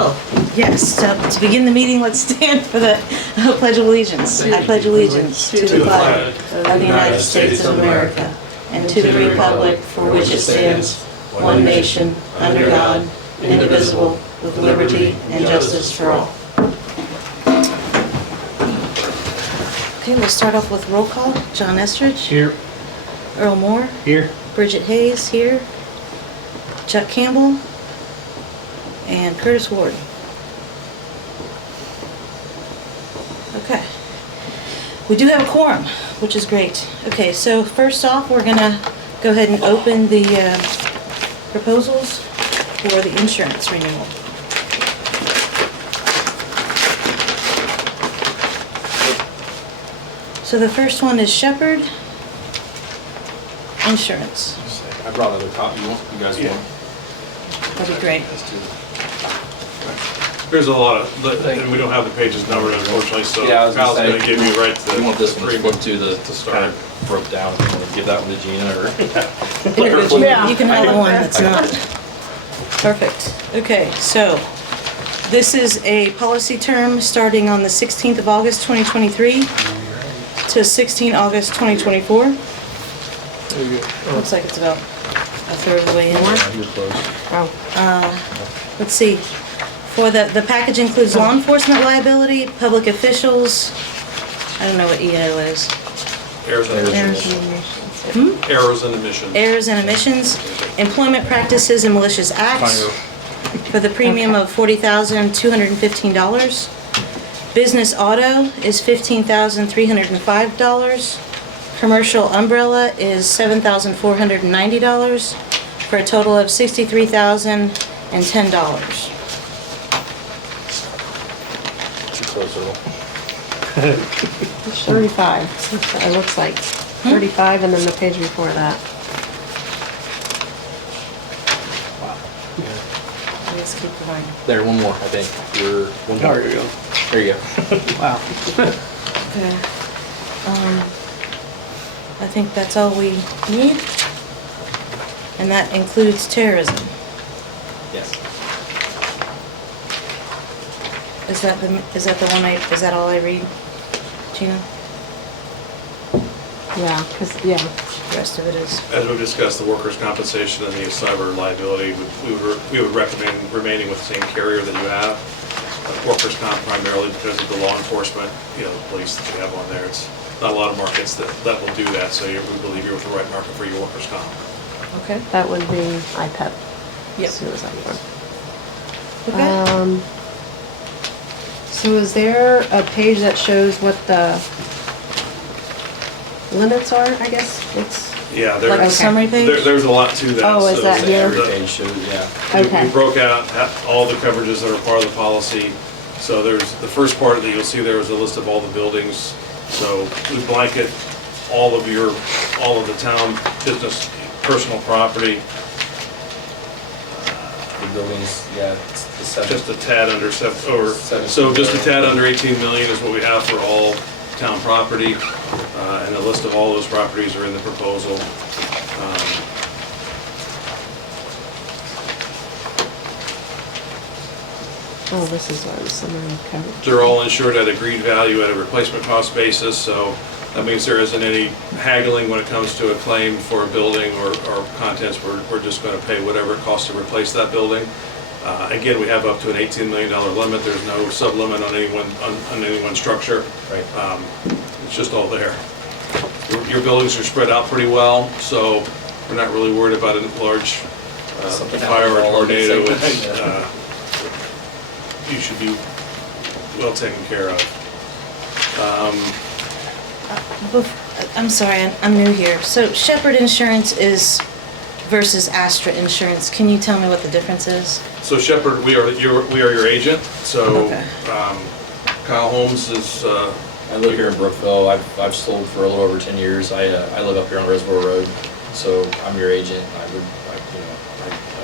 Oh, yes, so to begin the meeting, let's stand for the Pledge of Allegiance. I pledge allegiance to the flag of the United States of America and to the republic for which it stands, one nation, under God, indivisible, with liberty and justice for all. Okay, we'll start off with roll call. John Estridge. Here. Earl Moore. Here. Bridget Hayes here. Chuck Campbell. And Curtis Ward. Okay. We do have a quorum, which is great. Okay, so first off, we're gonna go ahead and open the proposals for the insurance renewal. So the first one is Shepherd Insurance. I brought another copy. You guys want? That'd be great. There's a lot of, and we don't have the pages numbered unfortunately, so Yeah, I was Kyle's gonna gonna say, give you right to. You want this one to flip to to kind start. of broke down. You want to give that one to Gina or? You can have the one that's not. Perfect. Okay, so this is a policy term starting on the 16th of August 2023 to 16 August 2024. Looks like it's about a third of the way in. You're close. Let's see. For the package includes law enforcement liability, public officials, I don't know what EO is. Errors and emissions. Errors and emissions. Errors and emissions, employment practices and malicious acts, for the premium of $40,215. Business auto is $15,305. Commercial umbrella is $7,490, for a total of $63,010. Too close, Earl. It's 35, it looks like. 35 and then the page before that. Let's keep going. There, one more. I think. You're one more. There you go. There you go. Wow. Okay. I think that's all we need. And that includes terrorism. Yes. Is that the is that all I read, Gina? Yeah, yeah. The rest of it is, As we've discussed, the workers' compensation and the cyber liability, we would recommend remaining with the same carrier that you have. Workers' comp primarily because of the law enforcement, the police that you have on there. It's not a lot of markets that will do that, so we believe you're with the right market for your workers' comp. okay? That would be IPEP. Yep. Suicide one. Okay. So is there a page that shows what the limits are, I guess? It's Yeah, Like a there's, summary page? there's a lot to that. Oh, is so that here? Every page shows, yeah. Okay. We broke out all the coverages that are part of the policy. So there's, the first part that you'll see there is a list of all the buildings. So we blanket all of the town business, personal property, The buildings, yeah. It's the seven. just a tad under so just a tad under 18 million is what we have for all town property. And the list of all those properties are in the proposal. Oh, this is what summary coverage. They're all insured at agreed value at a replacement cost basis, so that means there isn't any haggling when it comes to a claim for a building or contents. We're just going to pay whatever it costs to replace that building. Again, we have up to an $18 million limit. There's no sub-limit on any one structure. Right. It's just all there. Your buildings are spread out pretty well, so we're not really worried about a large Something fire or happened all at the tornado. same It's, time. you should be well taken care of. I'm sorry, I'm new here. So Shepherd Insurance is versus Astra Insurance. Can you tell me what the difference is? So Shepherd, we are your agent. So Okay. Kyle Holmes is. I live here in Brookville. I've sold for a little over 10 years. I live up here on Reservoir Road, so I'm your agent. I've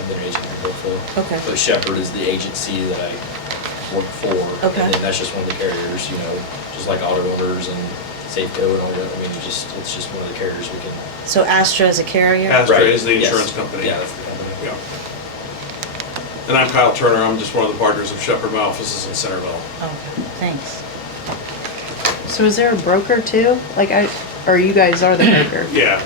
been an agent in Brookville. Okay. So Shepherd is the agency that I work for. Okay. And then that's just one of the carriers, just like Auto Owners and Safeco and all that. I mean, it's just one of the carriers we can. So Astra is a carrier? Astra Right, is the yes. insurance company. Yeah, that's the company. Yeah. And I'm Kyle Turner, I'm just one of the partners of Shepherd. My office is in Centerville. Okay, thanks. So is there a broker too? Or you guys are the broker? Yeah,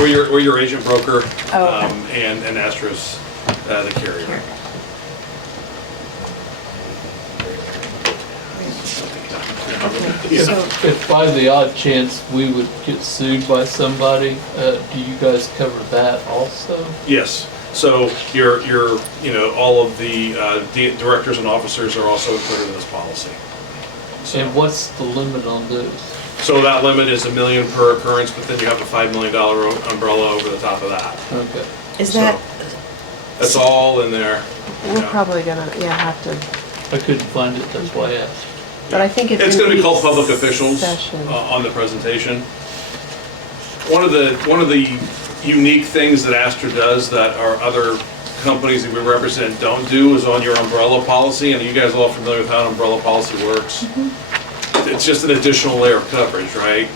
we're your agent broker, Oh, okay. and Astra's the carrier. Here. Okay, Yeah. so, If by the odd chance we would get sued by somebody, do you guys cover that also? Yes, so all of the directors and officers are also included in this policy. So- And what's the limit on those? So that limit is $1 million per occurrence, but then you have a $5 million umbrella over the top of that. Okay. is that, That's all in there. We're Yeah. probably gonna, have to, I couldn't find it, that's why I asked. but I think It's gonna be called public officials Session. on the presentation. One of the unique things that Astra does that our other companies that we represent don't do is on your umbrella policy, and you guys are all familiar with how an umbrella policy works. It's just an additional layer of coverage, right?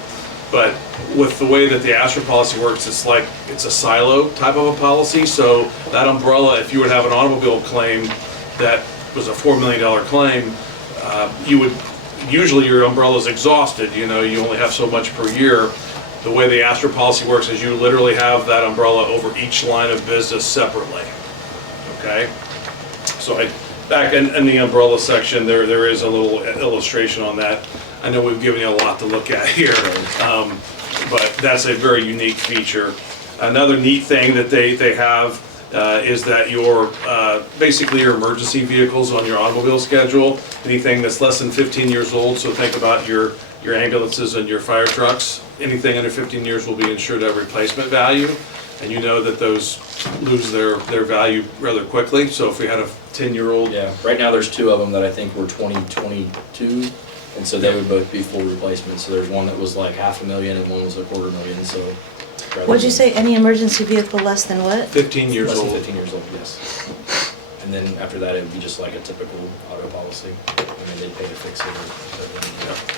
But with the way that the Astra policy works, it's a silo type of a policy, so that umbrella, if you would have an automobile claim that was a $4 million claim, usually your umbrella's exhausted, you only have so much per year. The way the Astra policy works is you literally have that umbrella over each line of business separately, okay? So back in the umbrella section, there is a little illustration on that. I know we've given you a lot to look at here, but that's a very unique feature. Another neat thing that they have is that basically your emergency vehicles on your automobile schedule, anything that's less than 15 years old, so think about your ambulances and your fire trucks, anything under 15 years will be insured at replacement value, and you know that those lose their value rather quickly, so if we had a 10-year-old. Yeah, right now there's 2 of them that I think were 2022, and so they would both be full replacements. So there's one that was like $500,000 and one was $250,000, so. what'd you say, any emergency vehicle less than what? 15 years Less than old. 15 years old, yes. And then after that, it would be just like a typical auto policy. I mean, they'd pay to fix it or whatever.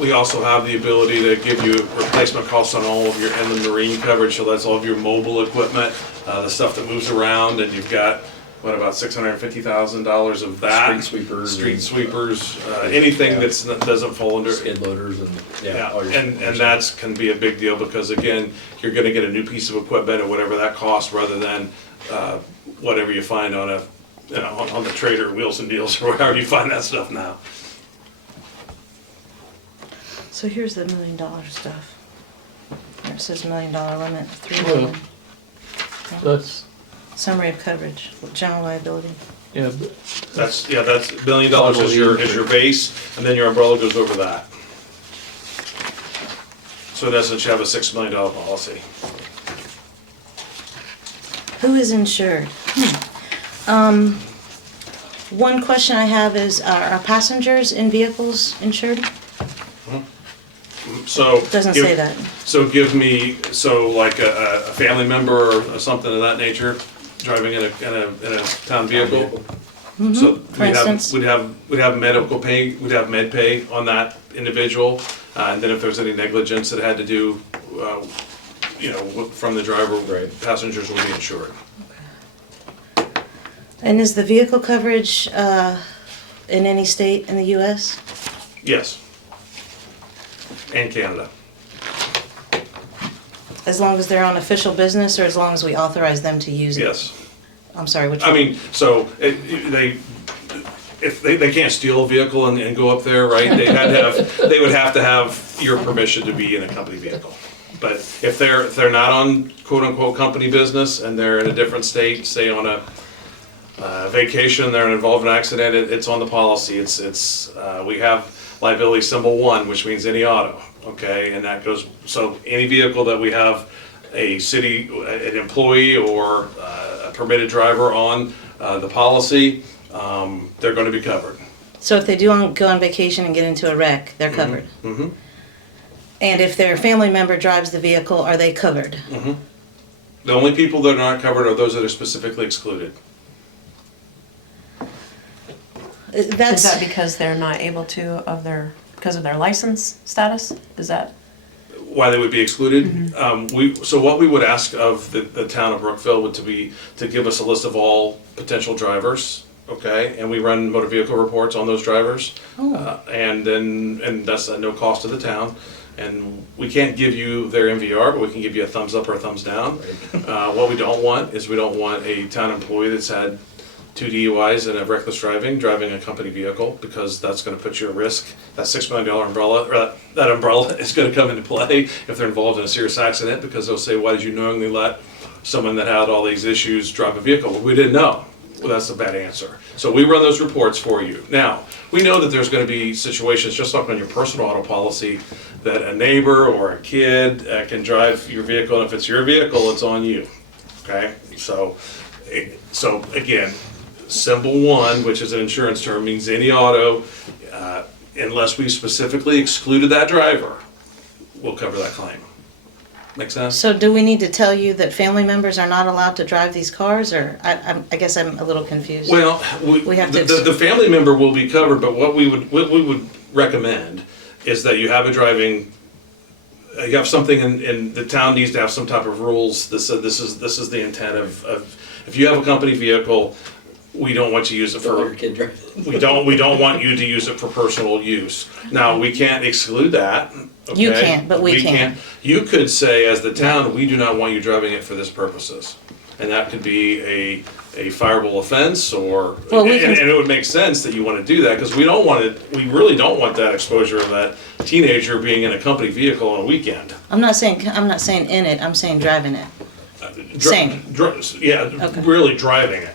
We also have the ability to give you replacement costs on all of your inland marine coverage, so that's all of your mobile equipment, the stuff that moves around, and you've got, about $650,000 of that. Street sweepers, anything that doesn't fall under. Skid loaders and, Yeah, all your- and that's can be a big deal because again, you're gonna get a new piece of equipment or whatever that costs rather than whatever you find on on the Trader Wheels and Deals or wherever you find that stuff now. So here's the $1 million stuff. There it says $1 million limit, 3 Well, million. That's, Summary of coverage, general liability. yeah, but That's $1 million is your base, and then your umbrella goes over that. So in essence, you have a $6 million policy. Who is insured? One question I have is, are passengers in vehicles insured? So. Doesn't say that. So give me, like a family member or something of that nature, driving in a town vehicle. So For instance? we'd have medical pay, we'd have med pay on that individual, and then if there's any negligence that had to do, from the driver, Right. passengers will be insured. And is the vehicle coverage in any state in the US? Yes. And Canada. As long as they're on official business or as long as we authorize them to use it? Yes. I'm sorry, which I one? mean, so if they can't steal a vehicle and go up there, right? They would have to have your permission to be in a company vehicle. But if they're not on quote unquote company business and they're in a different state, say on a vacation, they're involved in an accident, it's on the policy. We have liability symbol 1, which means any auto, okay? And that goes, so any vehicle that we have an employee or a permitted driver on the policy, they're gonna be covered. So if they do go on vacation and get into a wreck, they're covered? Mm-hmm. And if their family member drives the vehicle, are they covered? Mm-hmm. The only people that are not covered are those that are specifically excluded. Is that because they're not able to because of their license status? Is that? why they would be excluded. So what we would ask of the town of Brookville would to give us a list of all potential drivers, okay? And we run motor vehicle reports on those drivers. And that's at no cost to the town. And we can't give you their MVR, but we can give you a thumbs up or a thumbs down. What we don't want is we don't want a town employee that's had 2 DUIs and a reckless driving a company vehicle, because that's gonna put you at risk. That $6 million umbrella, or that umbrella is gonna come into play if they're involved in a serious accident, because they'll say, why did you knowingly let someone that had all these issues drive a vehicle? Well, we didn't know. Well, that's a bad answer. So we run those reports for you. Now, we know that there's gonna be situations, just like on your personal auto policy, that a neighbor or a kid can drive your vehicle, and if it's your vehicle, it's on you, okay? So again, symbol 1, which is an insurance term, means any auto, unless we specifically excluded that driver, will cover that claim. Make sense? So do we need to tell you that family members are not allowed to drive these cars, or I guess I'm a little confused. Well, We have to the family member will be covered, but what we would recommend is that you have you have something in the town needs to have some type of rules that said this is the intent of if you have a company vehicle, we don't want you to use it Don't let for, your kid drive it. we don't want you to use it for personal use. Now, we can't exclude that, okay? You can't, but we can. You could say, as the town, we do not want you driving it for this purposes. And that could be a fireable offense, or, Well, and we can- it would make sense that you wanna do that, cause we really don't want that exposure of that teenager being in a company vehicle on a weekend. I'm not saying in it, I'm saying driving it. Same. Okay. Really driving it.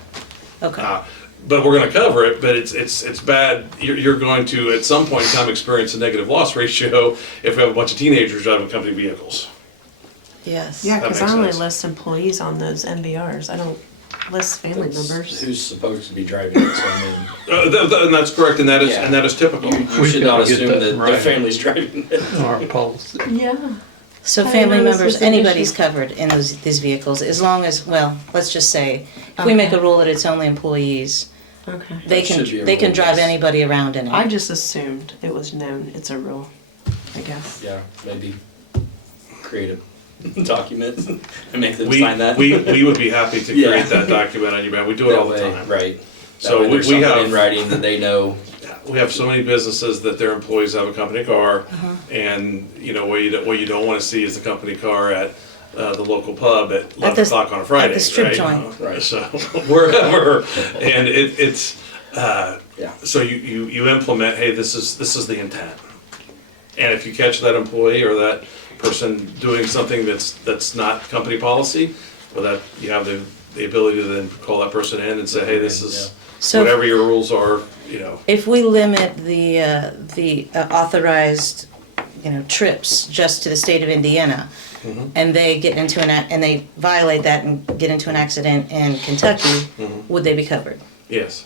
Okay. But we're gonna cover it, but it's bad, you're going to, at some point in time, experience a negative loss ratio if we have a bunch of teenagers driving company vehicles. Yes. Yeah, That because makes I only sense. list employees on those MVRs. I don't list family members. Who's supposed to be driving it, so I mean, And that's correct, and that is, Yeah. and that is typical. you We should not gotta get assume that that in their writing. family's driving it. Our policy. Yeah. So I family didn't know this members, was an anybody's issue. covered in these vehicles, as long as, well, let's just say, if we make a rule that it's only employees, Okay. they That should be a can rule, drive yes. anybody around in I it. just assumed it was known. It's a rule, I guess. Yeah, maybe create a document and make them We sign that. we would be happy to Yeah. create that document on your behalf, we do it all That the way, time. right. So So there's we something have- in writing that they know. We have so many businesses that their employees have a company car, and, what you don't wanna see is the company car at the local pub at 11 o'clock on a Friday, at the strip right? joint. Right. So, wherever, and it's, Yeah. so you implement, hey, this is the intent. And if you catch that employee or that person doing something that's not company policy, well, that, you have the ability to then call that person in and say, hey, this is, So whatever your rules are, if we limit the authorized, trips just to the state of Indiana, and they get into and they violate that and get into an accident in Kentucky, would they be covered? yes,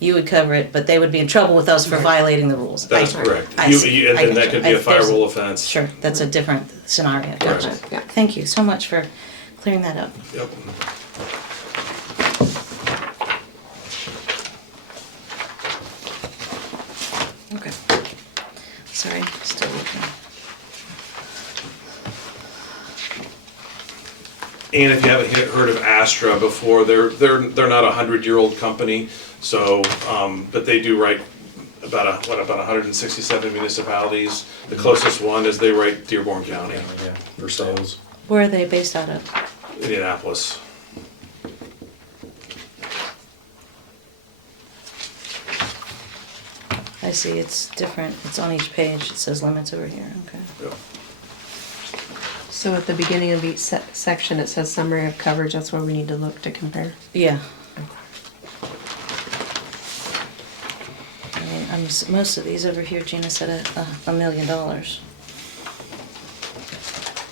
You would cover it, but they would be in trouble with us for violating the rules. that's I- correct. I You- see. and I then that gotcha. could be a there's fireable offense. Sure, that's a different scenario. Correct. Gotcha. Yeah. Thank you so much for clearing that up. Yep. Okay. Sorry, still looking. And if you haven't heard of Astra before, they're not a 100-year-old company, so, but they do write about 167 municipalities. The closest one is they write Dearborn County, Yeah, for sales. Where are they based out of? Indianapolis. I see, it's different. It's on each page. It says limits over here. Okay. Yep. So at the beginning of each section, it says summary of coverage. That's where we need to look to compare. Yeah. I mean, most of these over here, Gina said $1 million.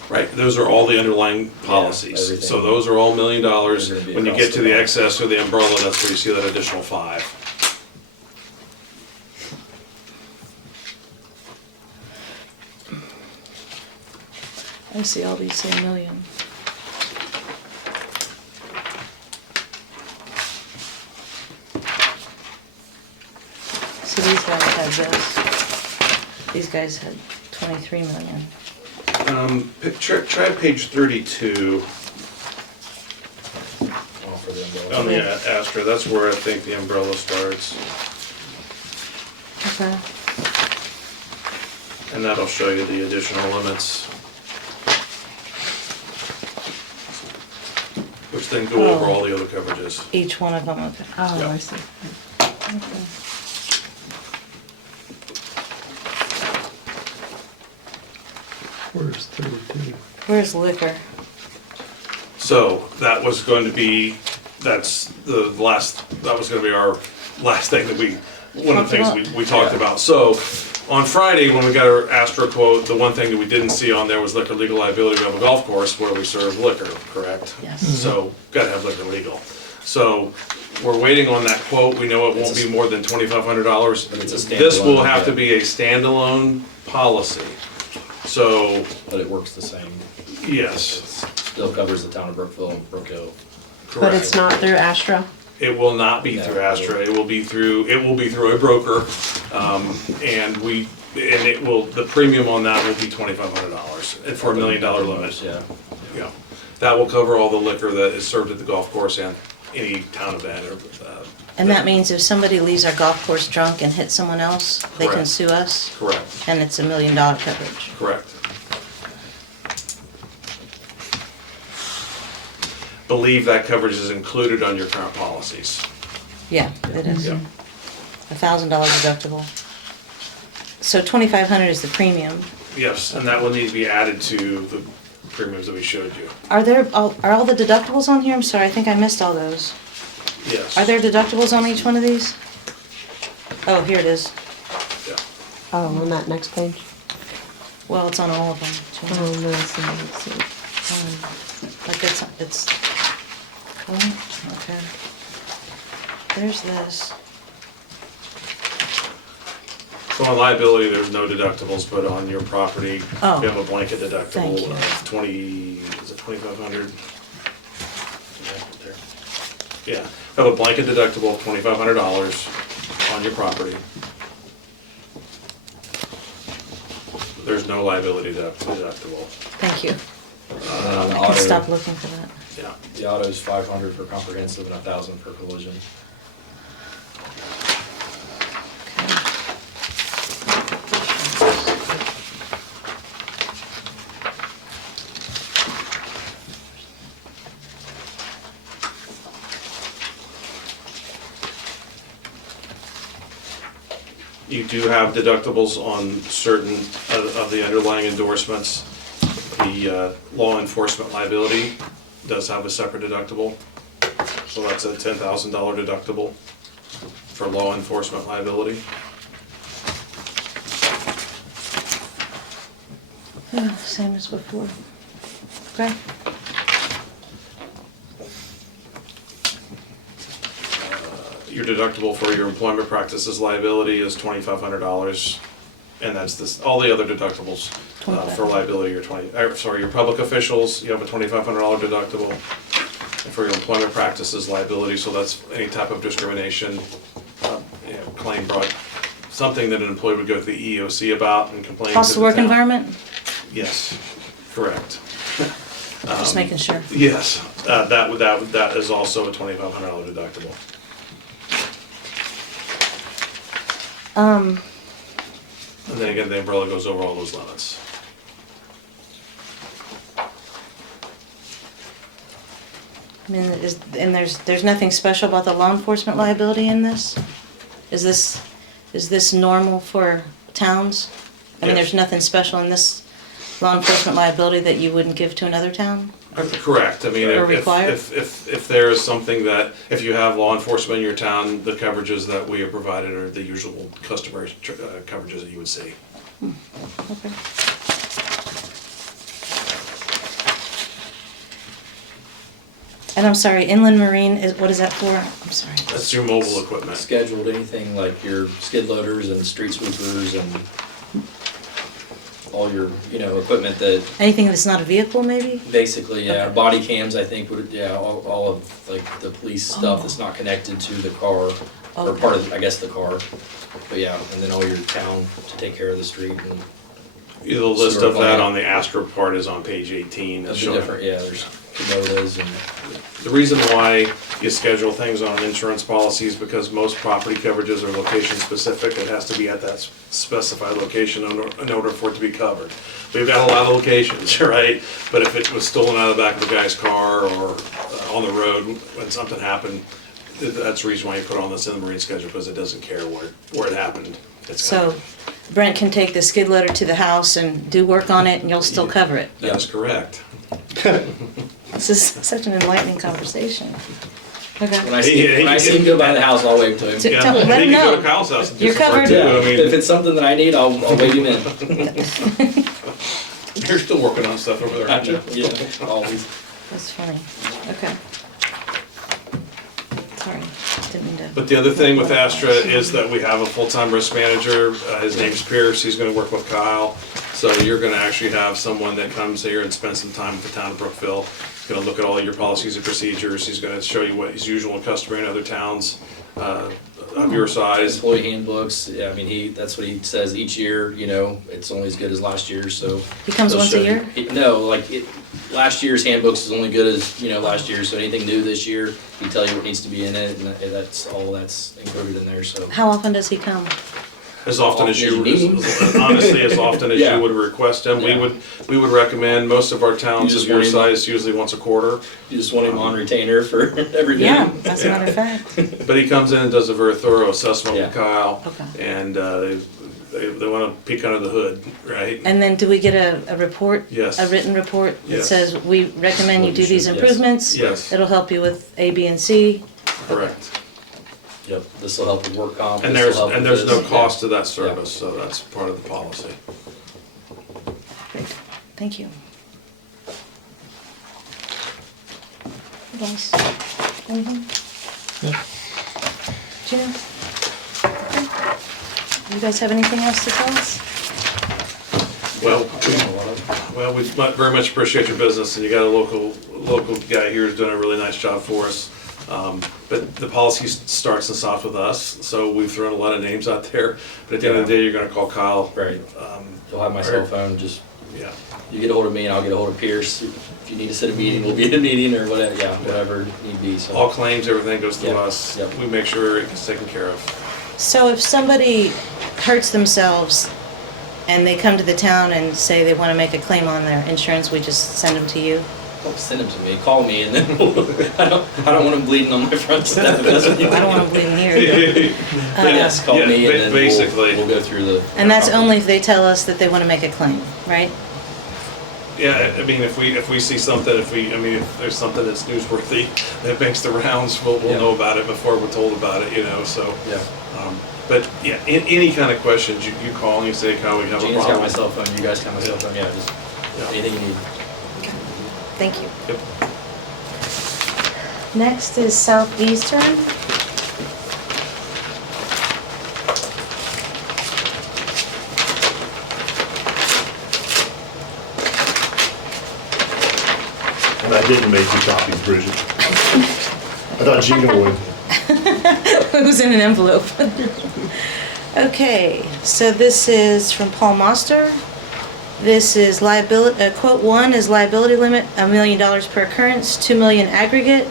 Right, those are all the underlying policies. everything. So those are all $1 million. They're gonna be When you across get to the the board. excess or the umbrella, that's where you see that additional 5. I see all these say $1 million. So these guys had this. These guys had 23 million. Try page 32 Oh, for the umbrella. on the Astra. That's where I think the umbrella starts. Okay. And that'll show you the additional limits. Which then go over all the other coverages. Each one of them, okay. Oh, Yeah. I see. Okay. Where's 32? Where's liquor? So that was going to be, that was gonna be our last thing that one of the things we talked about. So on Friday, when we got our Astra quote, the one thing that we didn't see on there was liquor legal liability. We have a golf course where we serve liquor, correct? Yes. So gotta have liquor legal. So we're waiting on that quote. We know it won't be more than $2,500. But it's a This will standalone, have to yeah. be a standalone policy. So, But it works the same. yes, It still covers the town of Brookville and Brookville. But it's correct. not through Astra? It will not be through Astra. It will be through a broker. The premium on that will be $2,500 and for $1 million limit. Yeah. Yeah. That will cover all the liquor that is served at the golf course and any town event or, And that means if somebody leaves our golf course drunk and hits someone else, they can Correct. sue us, correct, and it's $1 million coverage. correct. Believe that coverage is included on your current policies. Yeah, it is. Yeah. $1,000 deductible. So 2,500 is the premium. Yes, and that will need to be added to the premiums that we showed you. Are all the deductibles on here? I'm sorry, I think I missed all those. Yes. Are there deductibles on each one of these? Oh, here it is. Yeah. Oh, on that next page? Well, it's on all of them. Oh, no, let's see. Like it's, oh, okay. There's this. So on liability, there's no deductibles, but on your property, Oh. you have a blanket deductible Thank you. of 2,500? Yeah, you have a blanket deductible of $2,500 on your property. There's no liability deductible. Thank you. And I can stop looking for that. Yeah. The auto's 500 for comprehensive and 1,000 for collision. You do have deductibles on certain of the underlying endorsements. The law enforcement liability does have a separate deductible. So that's a $10,000 deductible for law enforcement liability. Yeah, same as before. Okay. Your deductible for your employment practices liability is $2,500. And that's this, all the other deductibles for liability are your public officials, you have a $2,500 deductible. And for your employment practices liability, so that's any type of discrimination, claim brought, something that an employee would go to the EEOC about and complain to the Hostile work town. environment? Yes, correct. Just making sure. Yes, that is also a $2,500 deductible. And then again, the umbrella goes over all those limits. I mean, there's nothing special about the law enforcement liability in this? Is this normal for towns? I mean, Yes. there's nothing special in this law enforcement liability that you wouldn't give to another town? Correct, I mean, Or if, required? if there is something that, if you have law enforcement in your town, the coverages that we have provided are the usual customary coverages that you would see. Okay. And I'm sorry, inland marine, what is that for? I'm sorry. That's your mobile equipment. Scheduled, anything like your skid loaders and street sweepers and all your, equipment that Anything that's not a vehicle, maybe? basically, Okay. body cams, I think, would, all of like the police stuff that's not connected to the car, or part of, I guess, the car. But yeah, and then all your town to take care of the street and The list sewer of that plant. on the Astra part is on page 18. That's It's the showing- different, yeah, there's Kumotas and, The reason why you schedule things on an insurance policy is because most property coverages are location specific. It has to be at that specified location in order for it to be covered. We've got a lot of locations, right? But if it was stolen out of the back of a guy's car or on the road when something happened, that's the reason why you put on this in the marine schedule, because it doesn't care where it happened. It's So covered. Brent can take the skid loader to the house and do work on it and you'll still cover it. That is correct. This is such an enlightening conversation. Okay. when I see him go by the house, I'll wave to him. To- Yeah, Tell- let he him can go know. to Kyle's house and do You're some work covered. too. Yeah, I mean, if it's something that I need, I'll wave him in. you're still working on stuff over there, aren't you? Yeah, always. That's funny. Okay. Sorry, didn't mean to. But the other thing with Astra is that we have a full-time risk manager. His name's Pierce. He's gonna work with Kyle. So you're gonna actually have someone that comes here and spends some time with the town of Brookville. He's gonna look at all your policies and procedures. He's gonna show you what is usual and customary in other towns of your size. Employee handbooks, yeah, I mean, that's what he says each year, you know, it's only as good as last year's, so. He comes he'll once show a you- year? No, last year's handbooks is only good as, you know, last year, so anything new this year, he tell you what needs to be in it, and that's included in there, so. How often does he come? As often as you, Honestly, as often as Yeah. you would request him. Yeah. We would recommend, most of our towns You of just your want him- size, usually once a quarter. You just want him on retainer for every Yeah, meeting. as a matter of fact. But he comes in and does a very thorough assessment with Yeah. Kyle. Okay. And they wanna peek under the hood, right? And then do we get a report? Yes. A written report that Yes. says, we recommend you What do you these should, yes. improvements? Yes. It'll help you with A, B, and C. Correct. Yep, this'll help with work comp. And this'll there's, help and with there's no this, cost yeah. to that service, so that's part of the policy. Great, thank you. What else? Anything? Gina? Okay. You guys have anything else to tell us? Well, we very much appreciate your business, and you got a local guy here who's doing a really nice job for us. But the policy starts and stops with us, so we've thrown a lot of names out there. But at the end of the day, you're gonna call Kyle. Right, you'll have my cell phone, just, Yeah. you get a hold of me and I'll get a hold of Pierce. If you need to set a meeting, we'll be in a meeting or whatever, yeah, whatever need be, so. All claims, everything goes through Yep, us. yep. We make sure it gets taken care of. So if somebody hurts themselves and they come to the town and say they want to make a claim on their insurance, we just send them to you? Don't send them to me, call me, and then I don't want them bleeding on my front step. If that's what you I don't want them bleeding here. But yes, call Yeah, me, and then basically. we'll go through the. And that's only if they tell us that they want to make a claim, right? Yeah, I mean, if we see something, if there's something that's newsworthy that makes the rounds, we'll Yeah. know about it before we're told about it, you know, so. Yeah. But yeah, any kind of questions, you call and you say, Kyle, we have a Gina's got my problem. cell phone, you guys got my cell phone, yeah, just Yeah. anything you need. Thank you. Yep. Next is Southeastern. And I didn't make you copies, Bridget. I thought Gina would. It was in an envelope. Okay, so this is from Paul Moster. This is liability, quote 1 is liability limit, $1 million per occurrence, 2 million aggregate.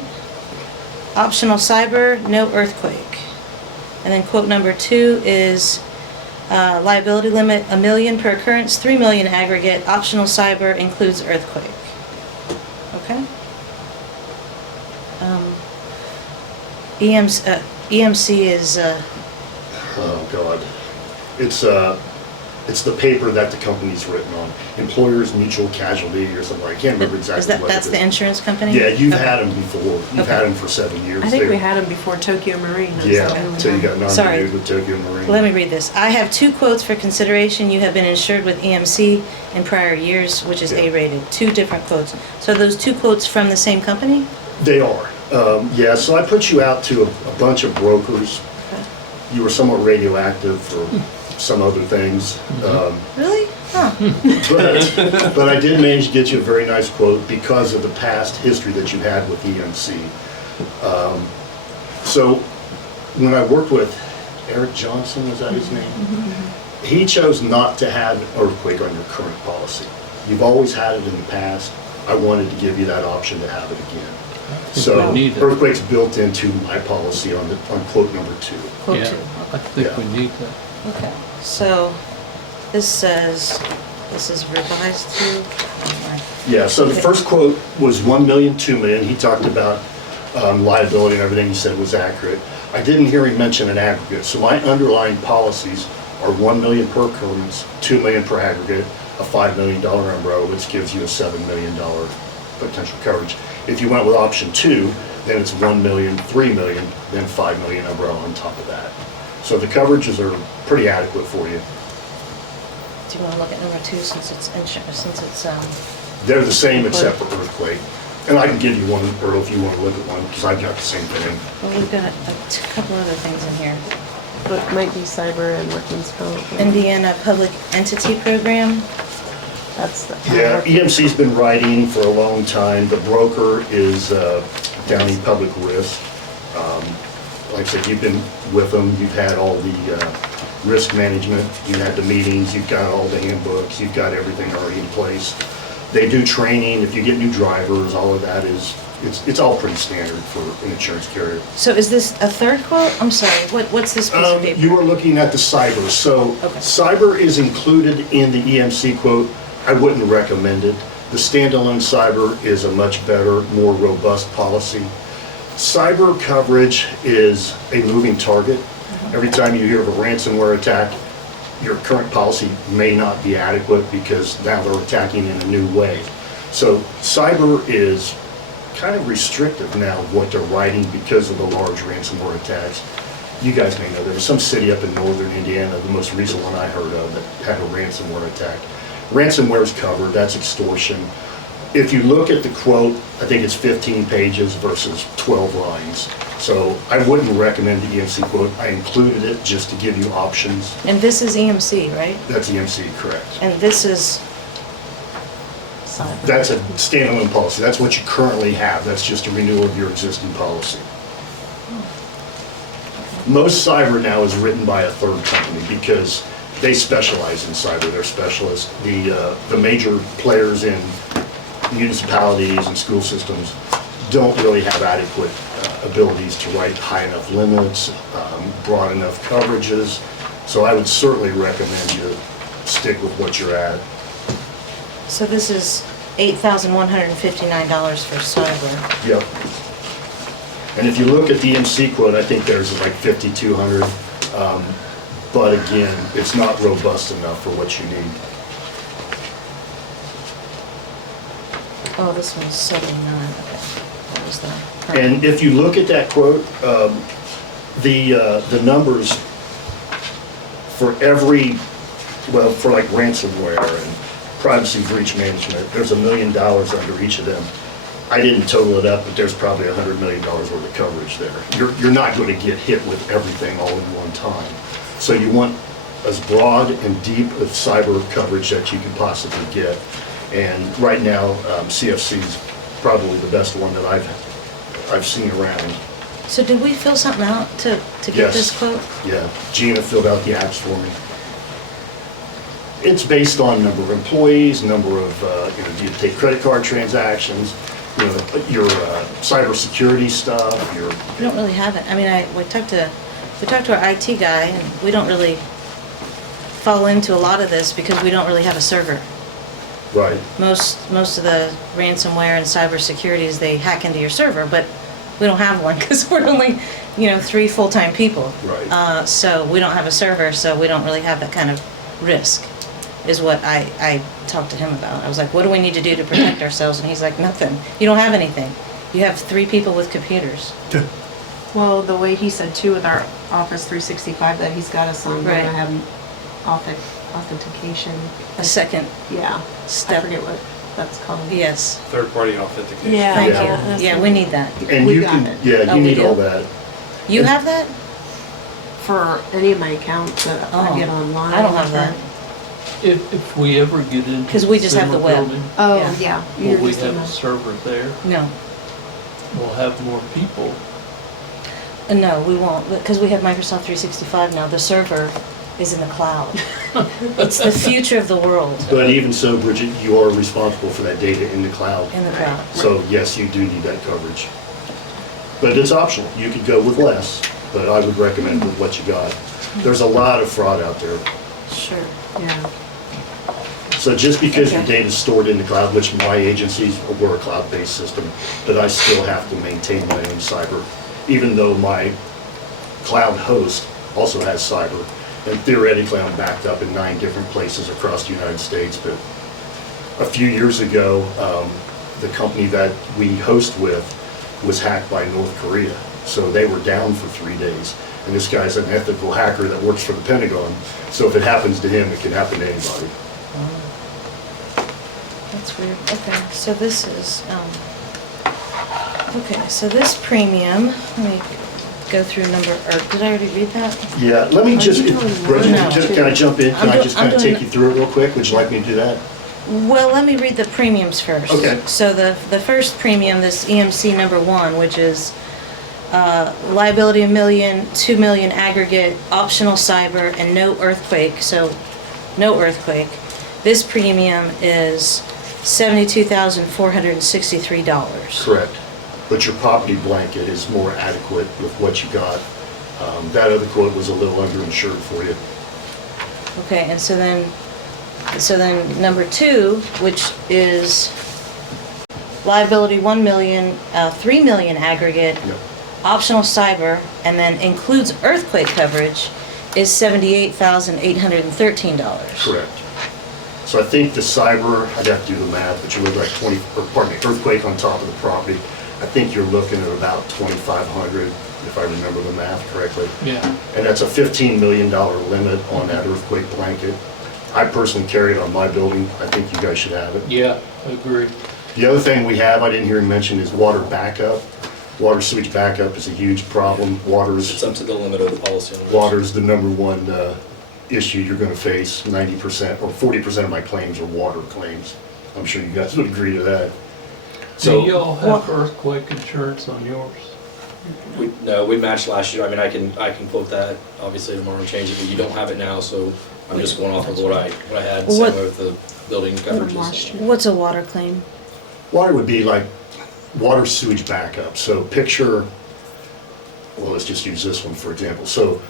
Optional cyber, no earthquake. And then quote number 2 is liability limit, $1 million per occurrence, 3 million aggregate. Optional cyber includes earthquake. Okay? EMC is, Oh, God. It's the paper that the company's written on. Employers Mutual Casualty or something. I can't remember exactly what it that's is. the insurance company? Yeah, you've Okay. had them before. You've Okay. had them for 7 years. I think They- we had them before Tokyo Marine. Yeah, until you got Sorry. non-renewed with Tokyo Marine. Let me read this. I have 2 quotes for consideration. You have been insured with EMC in prior years, which is Yeah. A-rated. 2 different quotes. So are those 2 quotes from the same company? They are. Yeah, so I put you out to a bunch of brokers. You were somewhat radioactive for some other things. Really? Huh. But I did manage to get you a very nice quote because of the past history that you had with EMC. So when I worked with Eric Johnson, was that his name? He chose not to have an earthquake on your current policy. You've always had it in the past. I wanted to give you that option to have it again. So we need it. earthquake's built into my policy on quote number 2. Quote Yeah, 2. I think Yeah. we need that. Okay, so this says, this is revised to, Yeah, so the first quote was 1 million, 2 million. He talked about liability and everything he said was accurate. I didn't hear him mention an aggregate, so my underlying policies are 1 million per occurrence, 2 million per aggregate, a $5 million umbrella, which gives you a $7 million potential coverage. If you went with option 2, then it's 1 million, 3 million, then 5 million umbrella on top of that. So the coverages are pretty adequate for you. do you want to look at number 2 since it's insurance, since it's, They're the same except for earthquake. And I can give you one, Earl, if you want to look at one, because I've got the same thing. well, we've got a couple other things in here. But it might be cyber and workman's comp. Indiana Public Entity Program, That's the. Yeah, EMC's been writing for a long time. The broker is Downey Public Risk. Like I said, you've been with them, you've had all the risk management, you've had the meetings, you've got all the handbooks, you've got everything already in place. They do training, if you get new drivers, all of that is, it's all pretty standard for an insurance carrier. so is this a third quote? I'm sorry, what's this piece of paper? You are looking at the cyber. So Okay. cyber is included in the EMC quote. I wouldn't recommend it. The standalone cyber is a much better, more robust policy. Cyber coverage is a moving target. Every time you hear of a ransomware attack, your current policy may not be adequate because now they're attacking in a new way. So cyber is kind of restrictive now of what they're writing because of the large ransomware attacks. You guys may know there was some city up in northern Indiana, the most recent one I heard of, that had a ransomware attack. Ransomware is covered, that's extortion. If you look at the quote, I think it's 15 pages versus 12 lines. So I wouldn't recommend the EMC quote. I included it just to give you options. And this is EMC, right? That's EMC, correct. And this is, Cyber. That's a standalone policy. That's what you currently have. That's just a renewal of your existing policy. Most cyber now is written by a third company because they specialize in cyber. They're specialists. The major players in municipalities and school systems don't really have adequate abilities to write high enough limits, broad enough coverages. So I would certainly recommend you stick with what you're at. so this is $8,159 for cyber. Yep. And if you look at the EMC quote, I think theirs is like $5,200. But again, it's not robust enough for what you need. Oh, this one's 79, okay. What was that? And if you look at that quote, the numbers for every, well, for like ransomware and privacy breach management, there's $1 million under each of them. I didn't total it up, but there's probably $100 million worth of coverage there. You're not going to get hit with everything all in one time. So you want as broad and deep of cyber coverage that you can possibly get. And right now, CFC is probably the best one that I've seen around. So did we fill something out to get Yes. this quote? Yeah, Gina filled out the apps for me. It's based on number of employees, number of, do you take credit card transactions, your cybersecurity stuff, your. We don't really have it. I mean, we talked to our IT guy, and we don't really fall into a lot of this because we don't really have a server. Right. Most of the ransomware and cybersecurities, they hack into your server, but we don't have one because we're only, 3 full-time people. Right. So we don't have a server, so we don't really have that kind of risk, is what I talked to him about. I was like, what do we need to do to protect ourselves? And he's like, nothing. You don't have anything. You have 3 people with computers. Well, the way he said too with our Office 365 that he's got us on, we're Right. gonna have authentication. A second Yeah. step. I forget what that's called. Yes. Third-party authentication. Yeah. Thank Yeah. you. Yeah, we need that. And We you got can, it. yeah, Oh, you we need do? all that. You have that? For any of my accounts that Oh, I get online. I don't have that. If we ever get into. 'Cause we just have the Zimmer web. building, Oh, Yeah. yeah. will You're we just have in a the- server there? No. We'll have more people. No, we won't, because we have Microsoft 365 now. The server is in the cloud. It's the future of the world But even so, Bridget, you are responsible for that data in the cloud. in the cloud. So yes, you do need that coverage. But it's optional. You could go with less, but I would recommend with what you got. There's a lot of fraud out there. Sure. Yeah. So just because your Okay. data's stored in the cloud, which my agencies, we're a cloud-based system, but I still have to maintain my own cyber, even though my cloud host also has cyber. And theoretically, I'm backed up in 9 different places across the United States. But a few years ago, the company that we host with was hacked by North Korea. So they were down for 3 days. And this guy's an ethical hacker that works for the Pentagon. So if it happens to him, it can happen to anybody. That's weird. Okay, so this is, okay, so this premium, let me go through number, or did I already read that? Yeah, let me just, you doing Bridget, No. can I jump in? Can I just I'm kind of doing take you through it real quick? Would you like me to do that? Well, let me read the premiums first. Okay. So the first premium, this EMC number 1, which is liability $1 million, $2 million aggregate, optional cyber, and no earthquake, so no earthquake. This premium is $72,463. Correct. But your property blanket is more adequate with what you got. That other quote was a little underinsured for you. Okay, and so then number 2, which is liability $1 million, $3 million aggregate, Yep. optional cyber, and then includes earthquake coverage, is $78,813. Correct. So I think the cyber, I'd have to do the math, but you look like earthquake on top of the property. I think you're looking at about 2,500, if I remember the math correctly. Yeah. And that's a $15 million limit on that earthquake blanket. I personally carry it on my building. I think you guys should have it. Yeah, agree. The other thing we have, I didn't hear you mention, is water backup. Water sewage backup is a huge problem. It's up to the limit of the policy. Water's the number one issue you're gonna face. 90% or 40% of my claims are water claims. I'm sure you guys would agree to that. Do So, y'all have earthquake insurance on yours? No, we matched last year. I mean, I can quote that obviously tomorrow and change it, but you don't have it now, so I'm just going off of what I had. What- Same with the building coverages. What's a water claim? water would be like water sewage backup. So picture, well, let's just use this one for example. So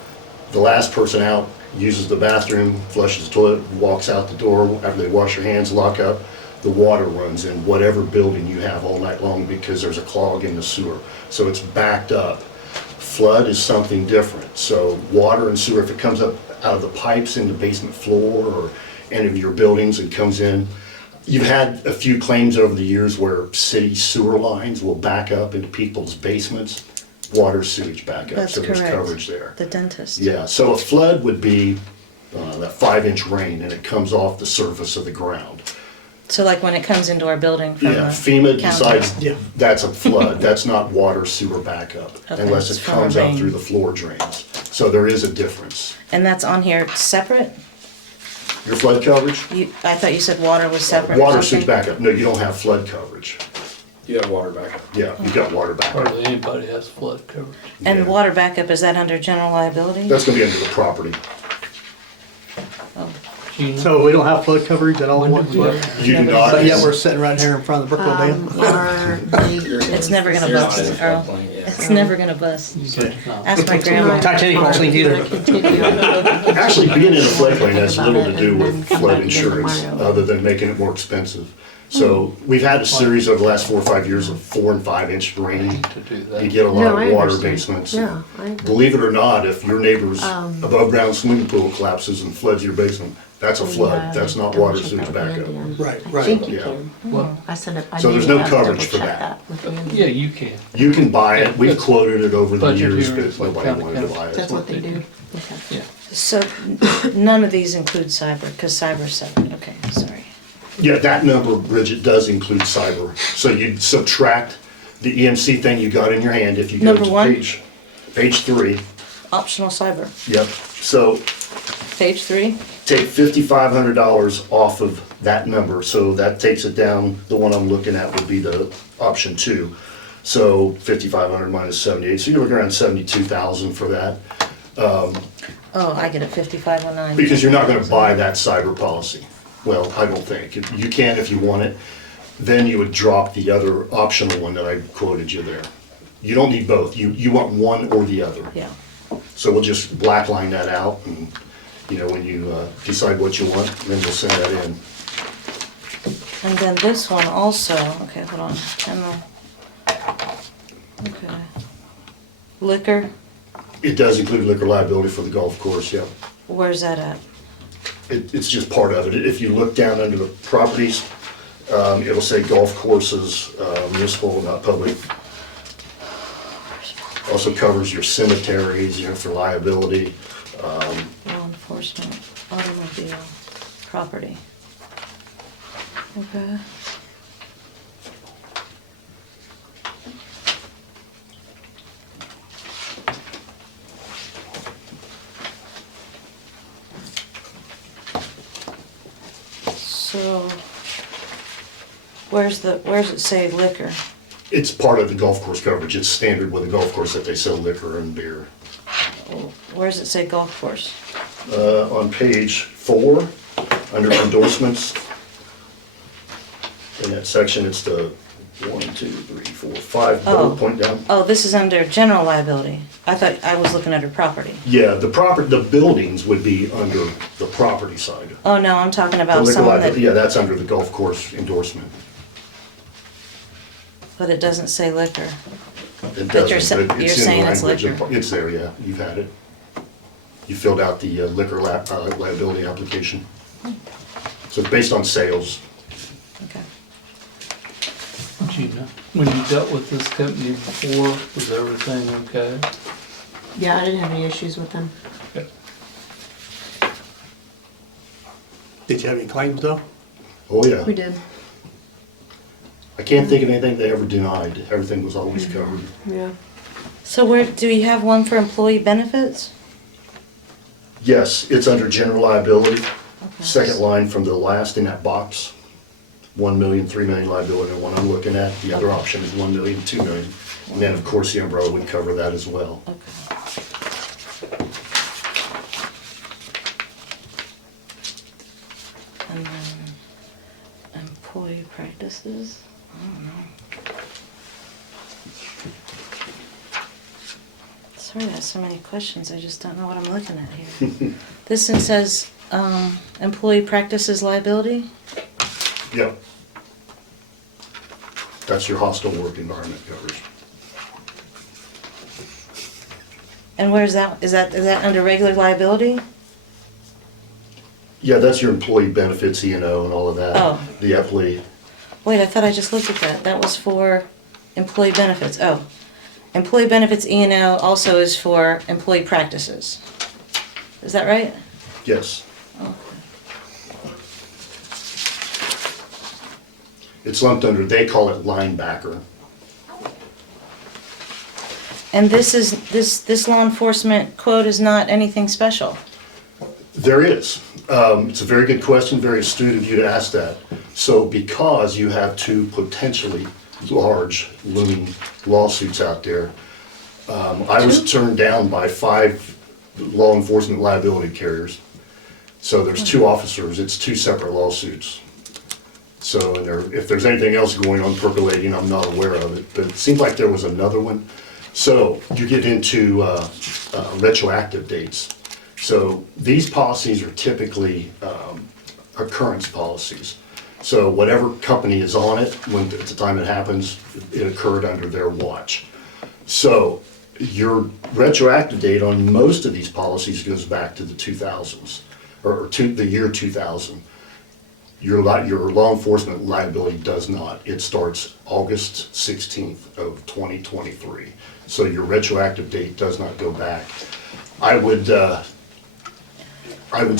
the last person out uses the bathroom, flushes the toilet, walks out the door. After they wash their hands, lock up, the water runs in whatever building you have all night long because there's a clog in the sewer. So it's backed up. Flood is something different. So water and sewer, if it comes up out of the pipes in the basement floor or any of your buildings and comes in, you've had a few claims over the years where city sewer lines will back up into people's basements, water sewage backup. That's So there's correct. coverage there. The dentist. Yeah, so a flood would be that 5-inch rain and it comes off the surface of the ground. So like when it comes into our building from Yeah, the FEMA counter. decides that's a flood. That's not water sewer backup Okay, unless it's it from a comes out rain. through the floor drains. So there is a difference. And that's on here separate? Your flood coverage? I thought you said water was separate or Water something? sewage backup. No, you don't have flood coverage. You have water backup. Yeah, you've got water backup. Hardly anybody has flood coverage. And Yeah. water backup, is that under general liability? That's gonna be under the property. Gina? So we don't have flood coverage at all? When did we ever- You do not. But yet we're sitting right here in front of the Brookville Dam? It's never gonna You're not bust, in a Earl. floodplain, yeah. It's never gonna bust. You did not. Ask my grandma. Titanic won't sink either. Actually, being in a floodplain has little to do with flood insurance, other than making it more expensive. So we've had a series over the last 4 or 5 years of 4 and 5-inch rain. To do You that. get a lot No, I of water understand. basements. Yeah, I agree. Believe it or not, if your neighbor's above-ground swimming pool collapses and floods your basement, that's a flood. That's not water sewage backup. Right, I right. think you Yeah. can. Well, I said it. I So need there's to no have coverage double for check that. with Andy. yeah, you can. You can buy it. We've That's quoted it over the budget years, hearings, but like nobody county wanted to buy council. it. That's what they do? Okay. Yeah. So none of these include cyber, because cyber's separate. Okay, sorry. Yeah, that number, Bridget, does include cyber. So you'd subtract the EMC thing you got in your hand if you go Number to one? page 3. Optional cyber, Yep. So page 3. take $5,500 off of that number. So that takes it down. The one I'm looking at would be the option 2. So 5,500 minus 78. So you're looking around 72,000 for that. Oh, I get it, 5509. Because you're not gonna buy that cyber policy. Well, I don't think. You can if you want it, then you would drop the other optional one that I quoted you there. You don't need both. You want one or the other. Yeah. So we'll just black line that out and, you know, when you decide what you want, then we'll send that in. And then this one also, okay, hold on, general. Okay. Liquor, It does include liquor liability for the golf course, yeah. where's that at? It's just part of it. If you look down under the properties, it'll say golf courses, municipal, not public. Also covers your cemeteries, you know, for liability. Law enforcement, automobile, property. Okay. So, where's it say liquor? It's part of the golf course coverage. It's standard with a golf course that they sell liquor and beer. Where's it say golf course? On page 4, under endorsements, in that section, it's the 1, 2, 3, 4, 5 bullet point down. Oh, this is under general liability. I thought I was looking under property. Yeah, the buildings would be under the property side. Oh, no, I'm talking The about liquor someone liability, that, yeah, that's under the golf course endorsement. but it doesn't say liquor. It But you're doesn't, but you're it's in the saying it's language. liquor. It's there, yeah, you've had it. You filled out the liquor liability application. So it's based on sales. Okay. Gina, when you dealt with this company before, was everything okay? Yeah, I didn't have any issues with them. Did you have any claims though? Oh, yeah. We did. I can't think of anything they ever denied. Everything was always covered. Yeah. So where, do you have one for employee benefits? Yes, it's under general liability. Okay. Second line from the last in that box. 1 million, 3 million liability, the one I'm looking at. The other option is 1 million, 2 million. And then, of course, the umbrella would cover that as well. Okay. And then employee practices? I don't know. Sorry, I have so many questions, I just don't know what I'm looking at here. This one says, employee practices liability? Yep. That's your hostile work environment coverage. And where's that, is that under regular liability? Yeah, that's your employee benefits, E&O and all of that. Oh. The EPLI. Wait, I thought I just looked at that. That was for employee benefits. Oh. Employee benefits E&O also is for employee practices. Is that right? Yes. Okay. It's lumped under, they call it linebacker. And this law enforcement quote is not anything special? There is. It's a very good question, very astute of you to ask that. So because you have two potentially large looming lawsuits out there, I was turned down by 5 law enforcement liability carriers. So there's 2 officers, it's 2 separate lawsuits. So if there's anything else going on percolating, I'm not aware of it, but it seems like there was another one. So you get into retroactive dates. So these policies are typically occurrence policies. So whatever company is on it, at the time it happens, it occurred under their watch. So your retroactive date on most of these policies goes back to the 2000s, or to the year 2000. Your law enforcement liability does not. It starts August 16th of 2023. So your retroactive date does not go back. I would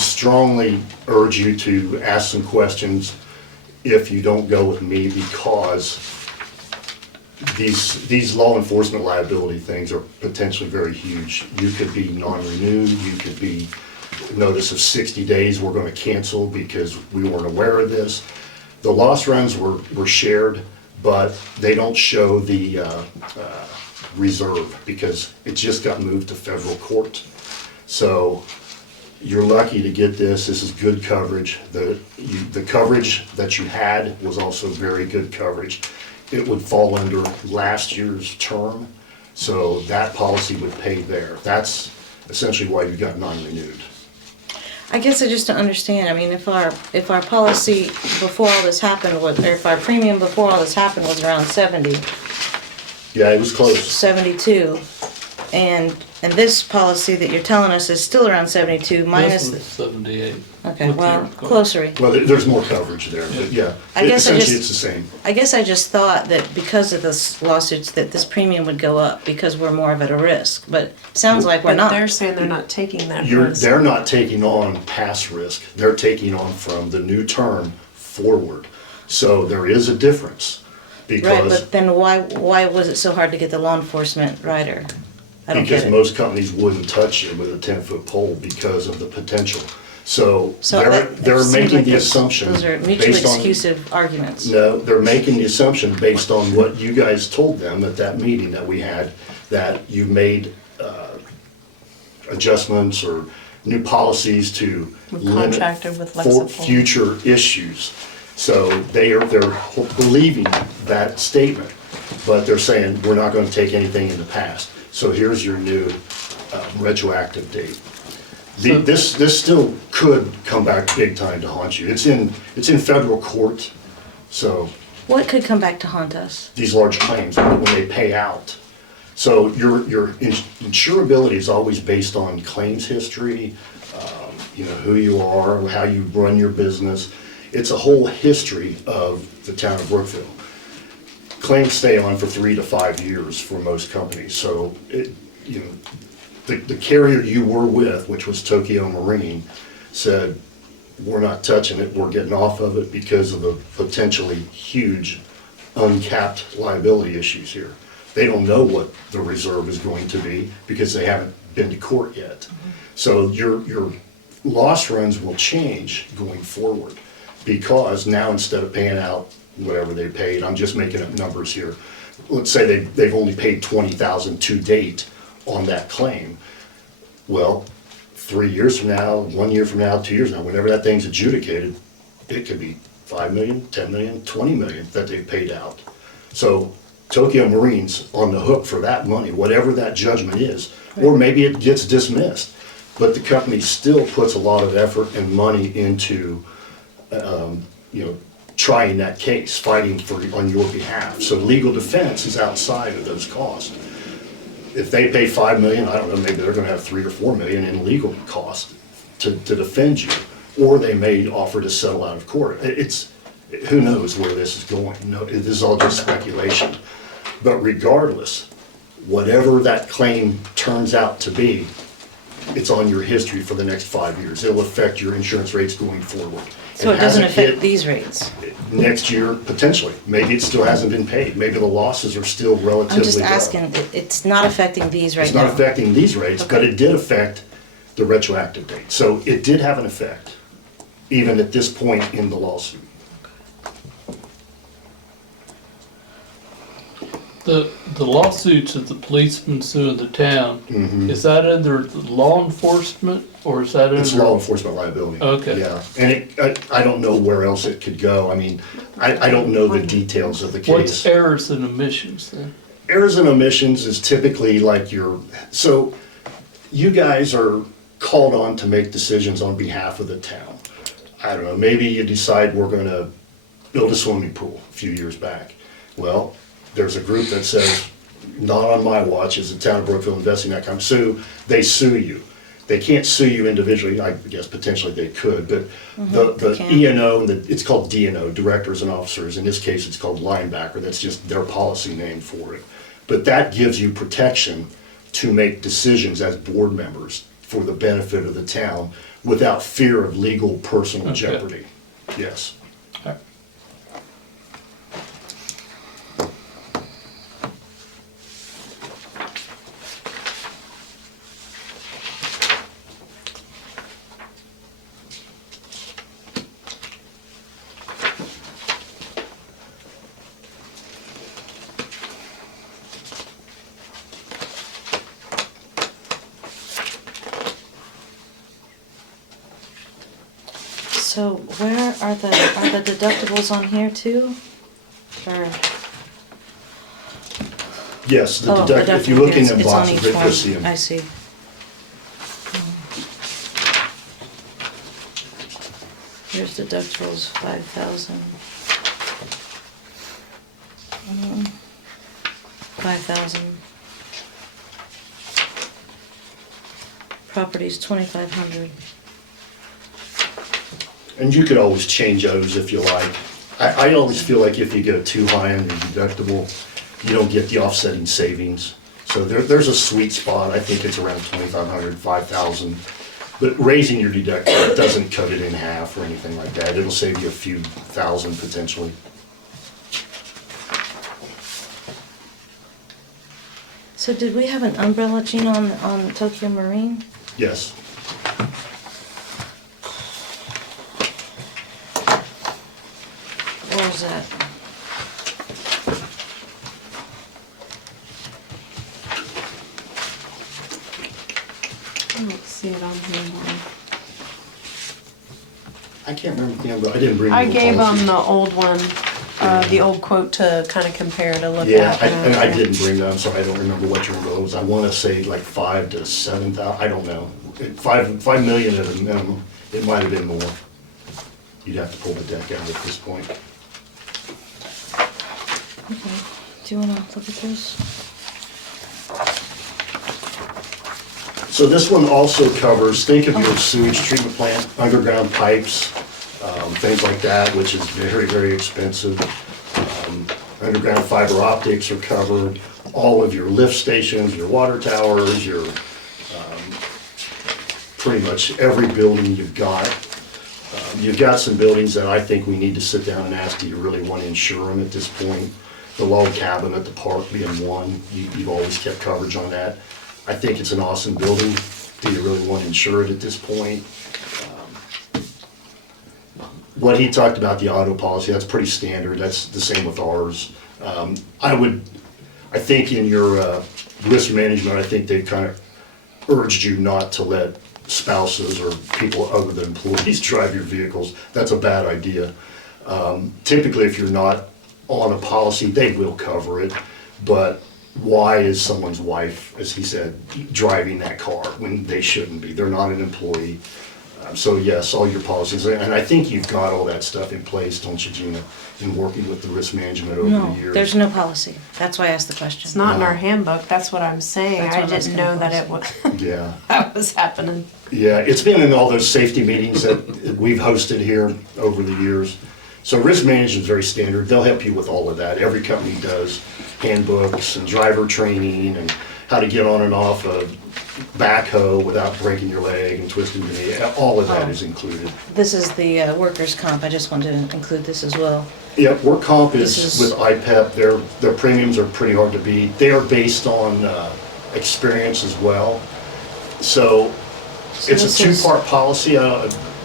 strongly urge you to ask some questions if you don't go with me, because these law enforcement liability things are potentially very huge. You could be non-renewed, you could be notice of 60 days, we're gonna cancel because we weren't aware of this. The loss runs were shared, but they don't show the reserve because it just got moved to federal court. So you're lucky to get this. This is good coverage. The coverage that you had was also very good coverage. It would fall under last year's term, so that policy would pay there. That's essentially why you got non-renewed. I guess I just don't understand. I mean, if our policy before all this happened was, or if our premium before all this happened was around 70, Yeah, it was close. 72, and this policy that you're telling us is still around 72 minus. This was 78. Okay, With well, your- closer. Well, there's more coverage there, but yeah, I guess I essentially just- it's the same. I guess I just thought that because of this lawsuits that this premium would go up because we're more of at a risk, but it sounds like we're But they're not. saying they're not taking that risk. They're not taking on past risk. They're taking on from the new term forward. So there is a difference Right, because, but then why was it so hard to get the law enforcement rider? I don't because get it. most companies wouldn't touch it with a 10-foot pole because of the potential. So So they're seems making like the that assumption those are mutually based on. exclusive arguments. No, they're making the assumption based on what you guys told them at that meeting that we had, that you made adjustments or new policies to We've limit contracted with for Lexipol. future issues. So they're believing that statement, but they're saying, we're not gonna take anything in the past. So here's your new retroactive date. So- This still could come back big time to haunt you. It's in federal court, so What could come back to haunt us? these large claims, when they pay out. So your insurability is always based on claims history, who you are, how you run your business. It's a whole history of the town of Brookville. Claims stay on for 3 to 5 years for most companies, so the carrier you were with, which was Tokyo Marine, said, we're not touching it, we're getting off of it because of the potentially huge uncapped liability issues here. They don't know what the reserve is going to be because they haven't been to court yet. So your loss runs will change going forward because now instead of paying out whatever they paid, I'm just making up numbers here. Let's say they've only paid $20,000 to date on that claim. Well, 3 years from now, 1 year from now, 2 years from now, whenever that thing's adjudicated, it could be 5 million, 10 million, 20 million that they've paid out. So Tokyo Marine's on the hook for that money, whatever that judgment is, or maybe it gets dismissed. But the company still puts a lot of effort and money into, trying that case, fighting on your behalf. So legal defense is outside of those costs. If they pay 5 million, I don't know, maybe they're gonna have 3 or 4 million in legal cost to defend you. Or they may offer to settle out of court. Who knows where this is going? No, this is all just speculation. But regardless, whatever that claim turns out to be, it's on your history for the next 5 years. It'll affect your insurance rates going forward. So it doesn't hasn't affect hit these rates? next year, potentially. Maybe it still hasn't been paid. Maybe the losses are still relatively I'm just low. asking, it's not affecting these right It's now? not affecting these rates, but it did affect the retroactive date. So it did have an effect, even at this point in the lawsuit. The lawsuits that the policemen suing the town, is that under law enforcement or is that under? It's law enforcement liability. Okay. Yeah, and I don't know where else it could go. I mean, I don't know the details of the What's case. errors and omissions then? Errors and omissions is typically like so you guys are called on to make decisions on behalf of the town. I don't know, maybe you decide we're gonna build a swimming pool a few years back. Well, there's a group that says, not on my watch, is the town of Brookville investing that kind of they sue you. They can't sue you individually, I guess potentially they could, but the can. E&O, it's called D&O, directors and officers, in this case it's called linebacker, that's just their policy name for it. But that gives you protection to make decisions as board members for the benefit of the town without fear of legal personal Okay. jeopardy. Yes. So where are the deductibles on here too? Or, Yes, the oh, deduct, if you look in deductible, the it's on boxes, each you'll see one. them. I see. Here's deductibles, 5,000. 5,000. Property's 2,500. And you could always change those if you like. I always feel like if you go too high on your deductible, you don't get the offsetting savings. So there's a sweet spot, I think it's around 2,500, 5,000. But raising your deductible doesn't cut it in half or anything like that. It'll save you a few thousand potentially. So did we have an umbrella, Gene, on Tokyo Marine? Yes. Where is that? I don't see it on here. I can't remember the number, I didn't bring. I the gave policy. them the old one, the old quote to kind of compare to look Yeah, at. and I didn't bring them, so I don't remember what your number was. I wanna say like 5 to 7,000, I don't know. 5 million at a minimum, it might have been more. You'd have to pull the deck out at this point. Okay. Do you wanna look at this? So this one also covers, think of your sewage treatment plant, underground pipes, things like that, which is very, very expensive. Underground fiber optics are covered, all of your lift stations, your water towers, your, pretty much every building you've got. You've got some buildings that I think we need to sit down and ask, do you really want to insure them at this point? The log cabin at the park being one, you've always kept coverage on that. I think it's an awesome building. Do you really want to insure it at this point? What he talked about, the auto policy, that's pretty standard. That's the same with ours. I think in your risk management, I think they kind of urged you not to let spouses or people other than employees drive your vehicles. That's a bad idea. Typically, if you're not on a policy, they will cover it, but why is someone's wife, as he said, driving that car when they shouldn't be? They're not an employee. So yes, all your policies, and I think you've got all that stuff in place, don't you, Gina, in working with the risk management over the No, years? there's no policy. That's why I asked the question. It's not in our handbook, that's what I'm saying. That's I what I was didn't gonna know that it post. was, Yeah, that was happening. yeah, it's been in all those safety meetings that we've hosted here over the years. So risk management is very standard. They'll help you with all of that. Every company does handbooks and driver training and how to get on and off a backhoe without breaking your leg and twisting your knee. All of that is included. This is the workers' comp. I just wanted to include this as well. Yep, work comp This is is- with IPEP. Their premiums are pretty hard to beat. They are based on experience as well. So So it's a this is- two-part policy.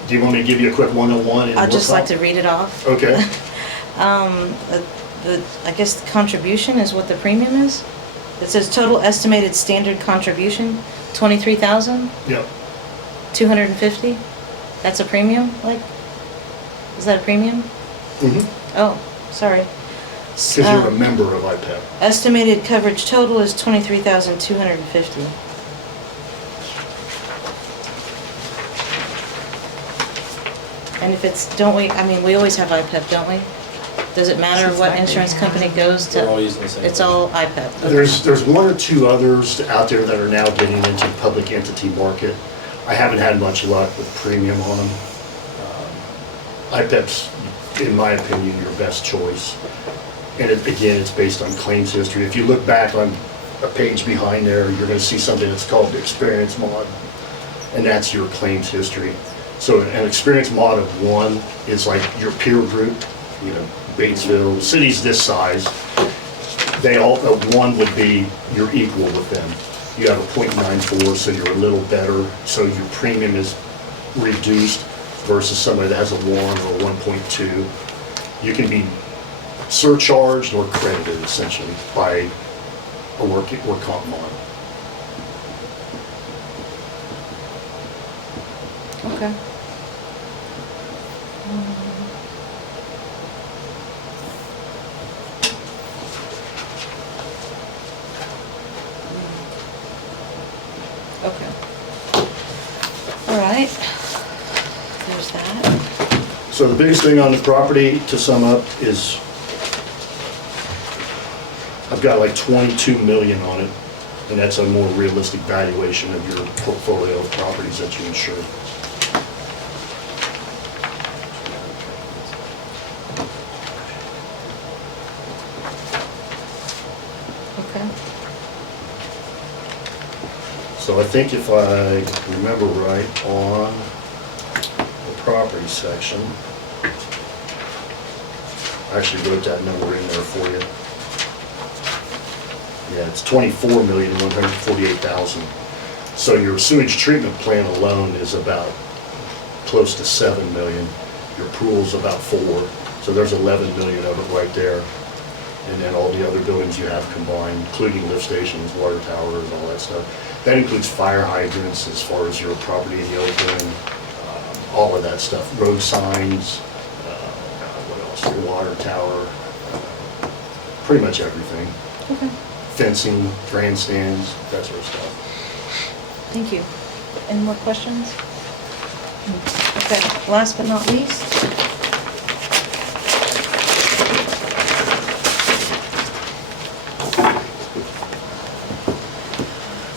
Do you want me to give you a quick 101? in I'd work just like comp? to read it off. Okay. I guess the contribution is what the premium is. It says total estimated standard contribution, 23,000, Yep. 250. That's a premium, like? Is that a premium? Mhm. Oh, sorry. Because you're a member of IPEP. Estimated coverage total is 23,250. And if it's, don't we, I mean, we always have IPEP, don't we? Does it matter Since what I've been insurance here. company goes We're all to? using the same. It's thing. all IPEP. Okay. There's one or two others out there that are now getting into the public entity market. I haven't had much luck with premium on them. IPEP's, in my opinion, your best choice. And again, it's based on claims history. If you look back on a page behind there, you're gonna see something that's called the experience mod, and that's your claims history. So an experience mod of 1 is like your peer group, you know, Batesville, cities this size. They all, 1 would be you're equal with them. You have a 0.94, so you're a little better, so your premium is reduced versus somebody that has a 1 or a 1.2. You can be surcharged or credited essentially by a work comp mod. Okay. Okay. All right. There's that. So the biggest thing on the property, to sum up, is I've got like 22 million on it, and that's a more realistic valuation of your portfolio of properties that you insure. Okay. So I think if I remember right on the property section, I actually wrote that number in there for you. Yeah, it's 24,148,000. So your sewage treatment plant alone is about close to 7 million. Your pool's about 4, so there's 11 million of it right there. And then all the other buildings you have combined, including lift stations, water towers, all that stuff. That includes fire hydrants as far as your property in the open, all of that stuff. Road signs, what else? Your water tower, pretty much everything. Okay. Fencing, grandstands, that sort of stuff. Thank you. Any more questions? Okay, last but not least.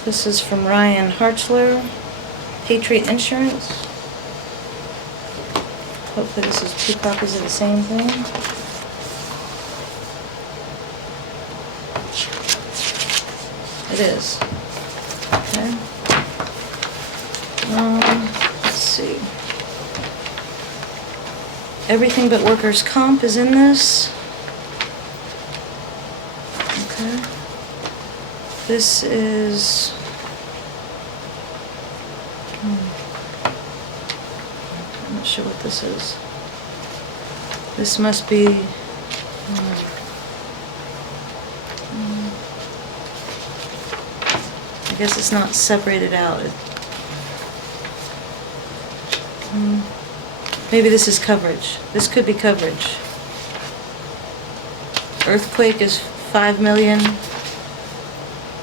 This is from Ryan Hartzler, Patriot Insurance. Hopefully this is 2 copies of the same thing. It is. Okay. Let's see. Everything but workers' comp is in this. Okay. This is... I'm not sure what this is. This must be... I guess it's not separated out. Maybe this is coverage. This could be coverage. Earthquake is 5 million.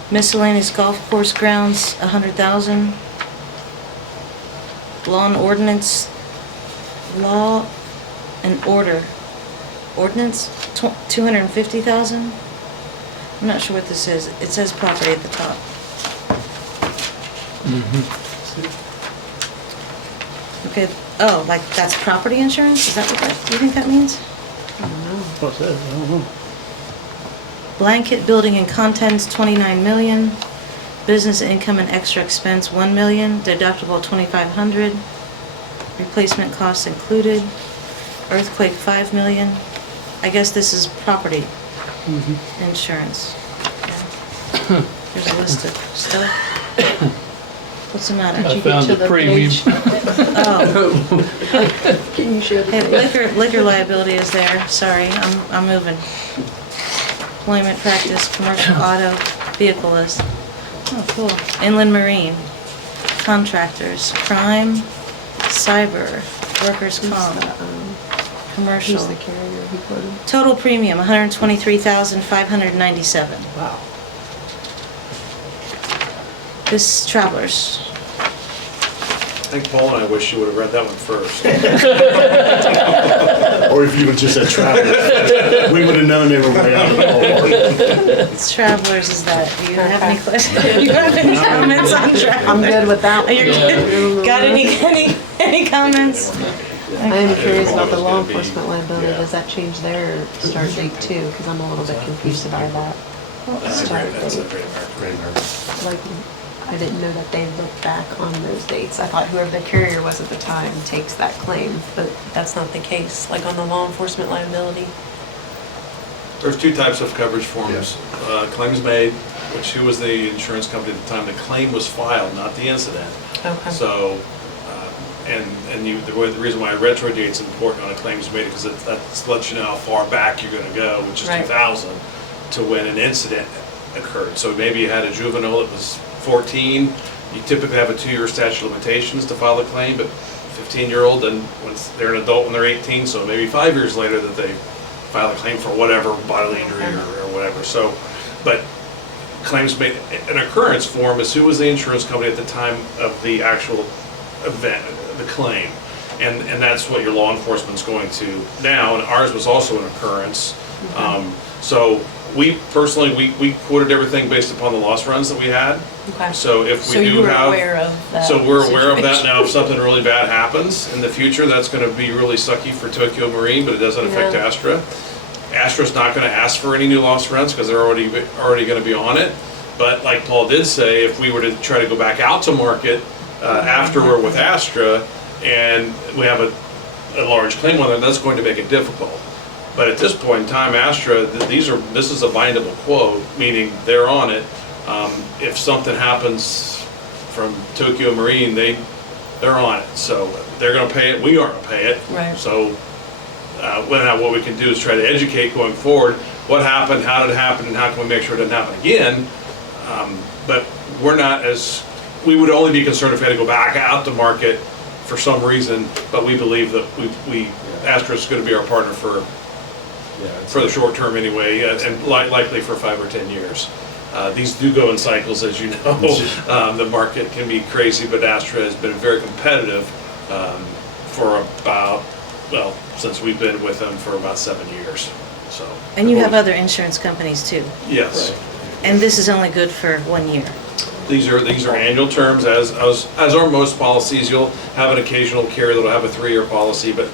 Miscellaneous golf course grounds, 100,000. Law and ordinance, law and order. Ordinance, 250,000. I'm not sure what this is. It says property at the top. Okay, oh, like that's property insurance? Is that what that, do you think that means? I don't know. What's that? I don't know. Blanket building and contents, 29 million. Business income and extra expense, 1 million. Deductible, 2,500. Replacement costs included. Earthquake, 5 million. I guess this is property insurance. Yeah. There's a list of stuff. What's the matter? I found the premium. Oh, Can you share the hey, page? liquor liability is there. Sorry, I'm moving. Employment practice, commercial auto, vehicle list. Oh, cool. Inland marine, contractors, crime, cyber, workers' comp, commercial. Who's the carrier he quoted? Total premium, 123,597. Wow. This Travelers. I think Paul and I wish you would have read that one first. Or if you would just said travel, we would have known they were way out of the ballpark. This Travelers is that. Do you have any questions? Do you have any comments on Travelers? I'm good with that one. You're good? Got any comments? I am curious about the law enforcement liability. Does that change their start date too? Because I'm a little bit confused by that. Start That's a date. great American. Like, I didn't know that they looked back on those dates. I thought whoever the carrier was at the time takes that claim, but that's not the case. Like on the law enforcement liability. There's 2 types of coverage forms. Claims made, which who was the insurance company at the time the claim was filed, not the incident. Okay. So, the reason why a retro date's important on a claims made because that lets you know how far back you're going to go, which is Right. 2000, to when an incident occurred. So maybe you had a juvenile that was 14. You typically have a 2-year statute of limitations to file a claim, but 15-year-old, and once they're an adult when they're 18, so maybe 5 years later that they file a claim for whatever bodily injury or whatever. So, but claims made, an occurrence form is who was the insurance company at the time of the actual event, the claim. And that's what your law enforcement's going to now, and ours was also an occurrence. So we personally, we quoted everything based upon the loss runs that we had. Okay. So if we So do you were have. aware of that So we're aware of that situation. now. If something really bad happens in the future, that's gonna be really sucky for Tokyo Marine, but it doesn't affect Yeah. Astra. Astra's not gonna ask for any new loss runs because they're already gonna be on it. But like Paul did say, if we were to try to go back out to market after we're with Astra and we have a large claim on it, that's going to make it difficult. But at this point in time, Astra, this is a bindable quote, meaning they're on it. If something happens from Tokyo Marine, they're on it. So they're gonna pay it, we aren't gonna pay it. Right. So what we can do is try to educate going forward, what happened, how did it happen, and how can we make sure it doesn't happen again? But we're not we would only be concerned if we had to go back out to market for some reason, but we believe that Astra's gonna be our partner for the short term anyway, and likely for 5 or 10 years. These do go in cycles, as you know. The market can be crazy, but Astra has been very competitive for since we've been with them for about 7 years. So. And you have other insurance companies too. Yes. And this is only good for 1 year. These are annual terms, as are most policies. You'll have an occasional carrier that'll have a 3-year policy, but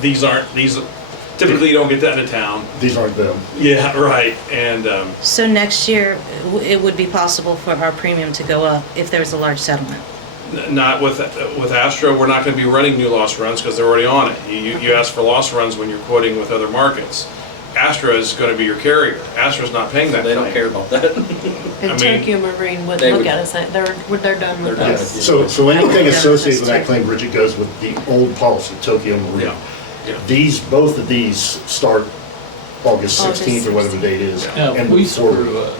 these typically you don't get that in a town. These aren't them. Yeah, right. And So next year, it would be possible for our premium to go up if there was a large settlement. not with Astra, we're not going to be running new loss runs because they're already on it. You ask for loss runs when you're quoting with other markets. Astra is going to be your carrier. Astra's not paying that. They don't care about that. And I mean, Tokyo Marine wouldn't they look would- at us, they're done with They're done us. with So anything Yeah, associated with that's that claim, Bridget, goes with the old policy, Tokyo Marine. Yeah. Both of these start August August 16th or whatever the date is. Now, and if we move forward. screw up,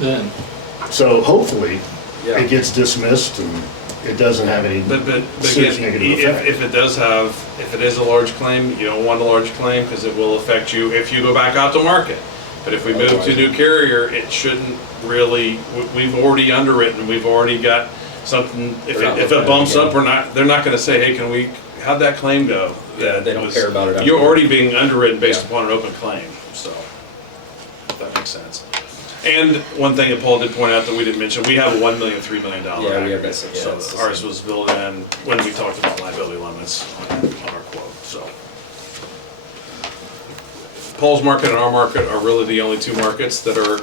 then, So hopefully, Yeah. it gets dismissed and it doesn't have any But serious again, negative effect. if it is a large claim, you don't want a large claim because it will affect you if you go back out to market. But if we move to a new carrier, it shouldn't really, we've already underwritten, we've already got something, if They're not it looking at bumps it up, they're not gonna say, hey, how'd that claim go? Yeah, they don't care about it You're afterward. already being underwritten based Yeah. upon an open claim, so, if that makes sense. And one thing that Paul did point out that we didn't mention, we have a $1 million, $3 million Yeah, we have aggregate. that, yeah, So it's the ours same. was built in when we talked about liability limits on our quote, so. Paul's market and our market are really the only two markets that are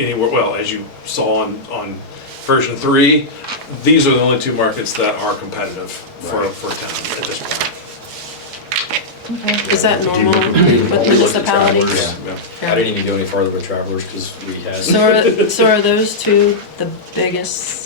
anywhere, well, as you saw on version 3, these are the only two markets that are competitive for town at this point. Is that normal with We looked at municipalities? Travelers. Yeah. I didn't even go any farther with Travelers because we had. So are those two the biggest?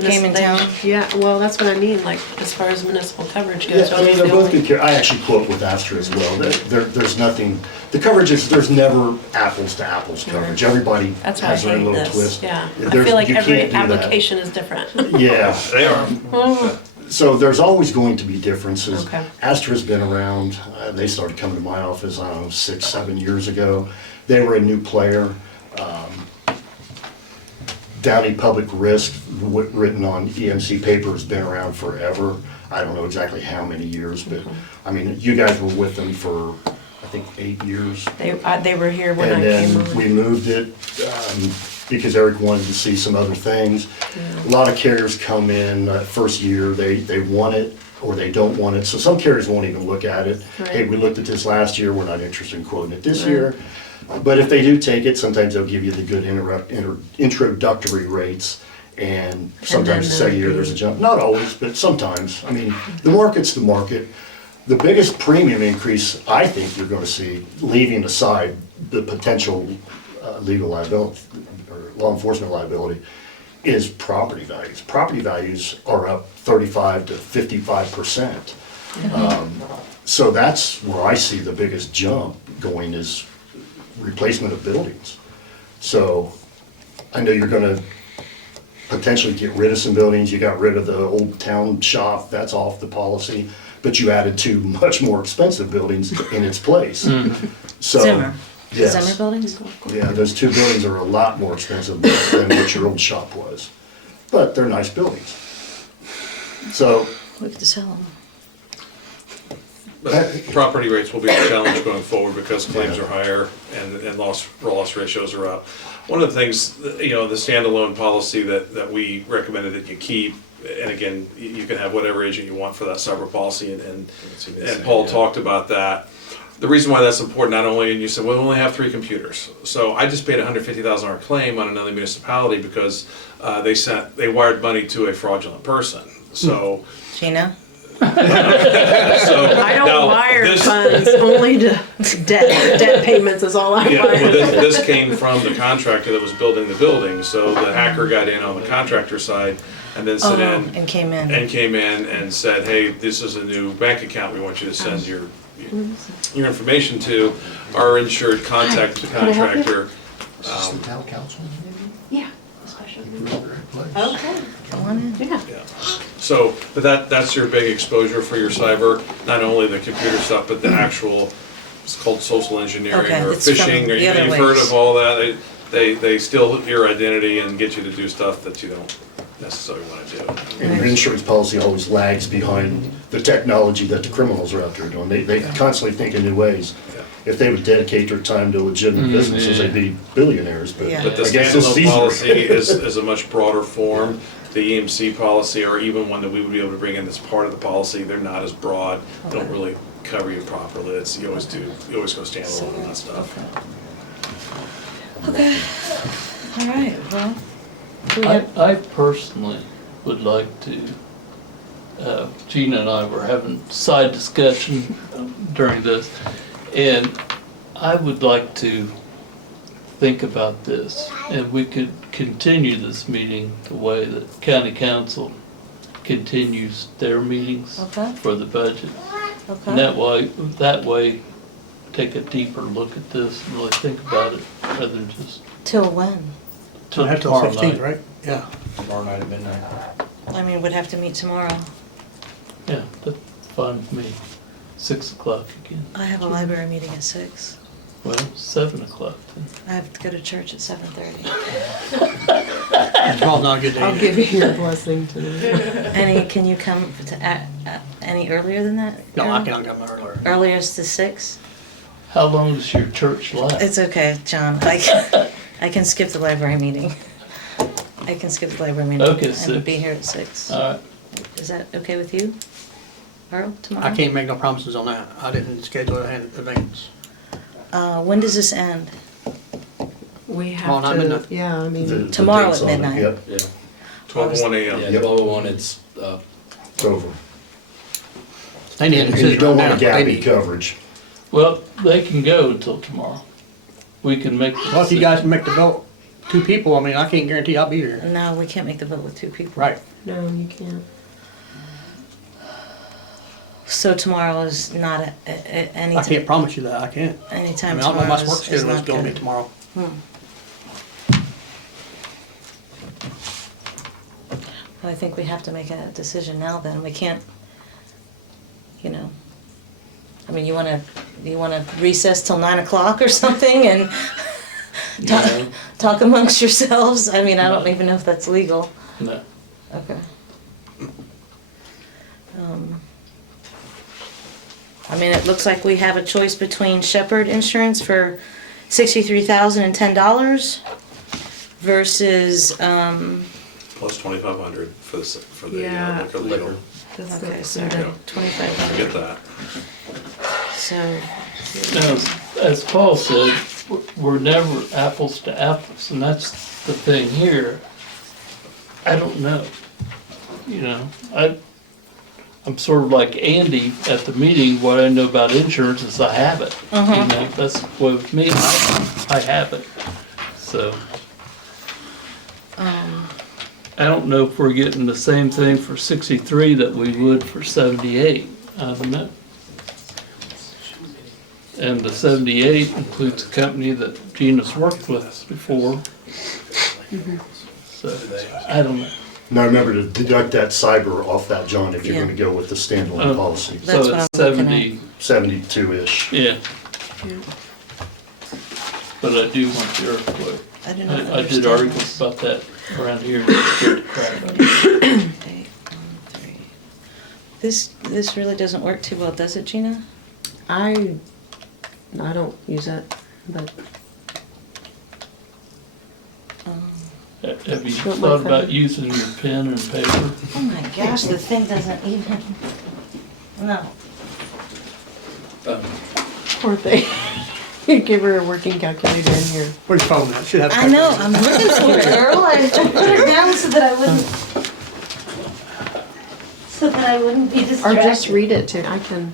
Came in town? Yeah, well, that's what I mean, like, as far as municipal coverage goes. Yeah, are those they're the both only- good carriers. I actually quote with Astra as well. There's nothing, the coverage is, there's never apples to apples coverage. Everybody That's why I has their own hate little this, twist. yeah. I There's- feel like you every can't do that. application is different. Yeah. They are. So there's always going to be differences. Okay. Astra's been around, they started coming to my office, I don't know, 6, 7 years ago. They were a new player. Downey Public Risk, written on EMC paper, has been around forever. I don't know exactly how many years, but, I mean, you guys were with them for, I think, 8 years. They were here when I And came then we on. moved it because Eric wanted to see some other things. A lot of carriers come in first year, they want it or they don't want it. So some carriers won't even look at it. Hey, Right. we looked at this last year, we're not interested in quoting it this Right. year. But if they do take it, sometimes they'll give you the good introductory rates. And sometimes the then second year there'll there's a be- jump. Not always, but sometimes. I mean, the market's the market. The biggest premium increase I think you're going to see, leaving aside the potential legal liability or law enforcement liability, is property values. Property values are up 35 to 55%. So that's where I see the biggest jump going, is replacement of buildings. So I know you're going to potentially get rid of some buildings. You got rid of the old town shop, that's off the policy, but you added two much more expensive buildings in its place. So, Zimmer. yes. Zimmer buildings? Yeah, those two buildings are a lot more expensive than what your old shop was. But they're nice buildings. So, We could sell them. But property rates will be a challenge going forward because claims Yeah. are higher and loss ratios are up. One of the things, the standalone policy that we recommended that you keep, and again, you can have whatever agent you want for that cyber policy, and Paul talked about that. The reason why that's important, not only, and you said, well, we only have 3 computers. So I just paid a $150,000 claim on another municipality because they wired money to a fraudulent person. So. Gina? I don't wire funds, only to debt payments is all I Yeah, well, wire. this came from the contractor that was building the building, so the hacker got in on the contractor side and then sent in. And came in. And came in and said, hey, this is a new bank account, we want you to send your information to. Our insured contacted the contractor. Town council, Yeah. Okay. Come on in. Yeah. Yeah. So, but that's your big exposure for your cyber, not only the computer stuff, but the actual, it's called social engineering Okay, or it's from phishing, or the other you've heard ways. of all that. They steal your identity and get you to do stuff that you don't necessarily want to do. and your insurance policy always lags behind the technology that the criminals are out there doing. They constantly think in new ways. If they would dedicate their time to legitimate businesses, they'd be billionaires, but Yeah. But the I guess this is standalone easier. policy is a much broader form. The EMC policy, or even one that we would be able to bring in that's part of the policy, they're not as broad, don't really cover you properly. You always go standalone on that stuff. Okay. All right, well, do we have, I personally would like to, Gina and I were having side discussion during this, and I would like to think about this, and we could continue this meeting the way that county council continues their meetings Okay. for the budget. And okay. that way, take a deeper look at this and really think about it, rather than just Till when? till Till tomorrow 16th, night. right? Yeah. Tomorrow night at midnight. I mean, we'd have to meet tomorrow. Yeah, that's fine with me. 6 o'clock again. I have a library meeting at 6. Well, 7 o'clock then. I have to go to church at 7:30. Tomorrow's not a good day. I'll give you your blessing today. Can you come to, any earlier than that? No, I Carol? can't come earlier. Earlier is to 6? How long does your church last? It's okay, John. I can skip the library meeting. I can skip the library meeting. Okay, And 6. be here at 6. All right, Is that okay with you? Earl, tomorrow? I can't make no promises on that. I didn't schedule it in advance. When does this end? We Tomorrow have night, to, midnight. yeah, I mean, The Tomorrow date's at on it, midnight. Yep, Yeah, 12:01 yeah, a.m. Yep. 12:01, it's, it's over. They need a And you decision don't right want now. a They gap in need- coverage. well, they can go until tomorrow. We can make. the Well, if you guys decision. can make the vote, 2 people, I mean, I can't guarantee I'll be here. No, we can't make the vote with 2 people. Right. no, you can't. So tomorrow is not any I can't promise you that. I can't. I anytime mean, I don't know tomorrow my work is schedule is not gonna be good. tomorrow. But I think we have to make a decision now then. We can't, I mean, you wanna recess till 9 o'clock or something and talk amongst yourselves? I mean, I don't even know if that's legal. No. Okay. I mean, it looks like we have a choice between Shepherd Insurance for $63,010 versus, Plus 2,500 for the Yeah. liquor legal. That's okay, the- so Yeah. 2,500. Get that. So, Now, as Paul said, we're never apples to apples, and that's the thing here. I don't know. I'm sort of like Andy at the meeting. What I know about insurance is I have it. That's what with me. I have it. So I don't know if we're getting the same thing for 63 that we would for 78. I don't know. And the 78 includes a company that Gina's worked with before. So So, I don't know. Now remember to deduct that cyber off that, John, if you're Yeah. gonna go with the standalone policy. That's So what it's I'm looking 70, 72-ish. yeah. But I do want the earthquake. I do not I did understand articles this. about that around here and it scared the crap out of me. 813. This really doesn't work too well, does it, Gina? I don't use it, but Have you Sure, my thought about friend. using your pen and paper? Oh my gosh, the thing doesn't even, no. poor thing. You give her a working calculator in here. Where's your phone at? Should have. I know, I'm looking for it, Earl. I put it down so that I wouldn't be Or distracted. just read it to, I can.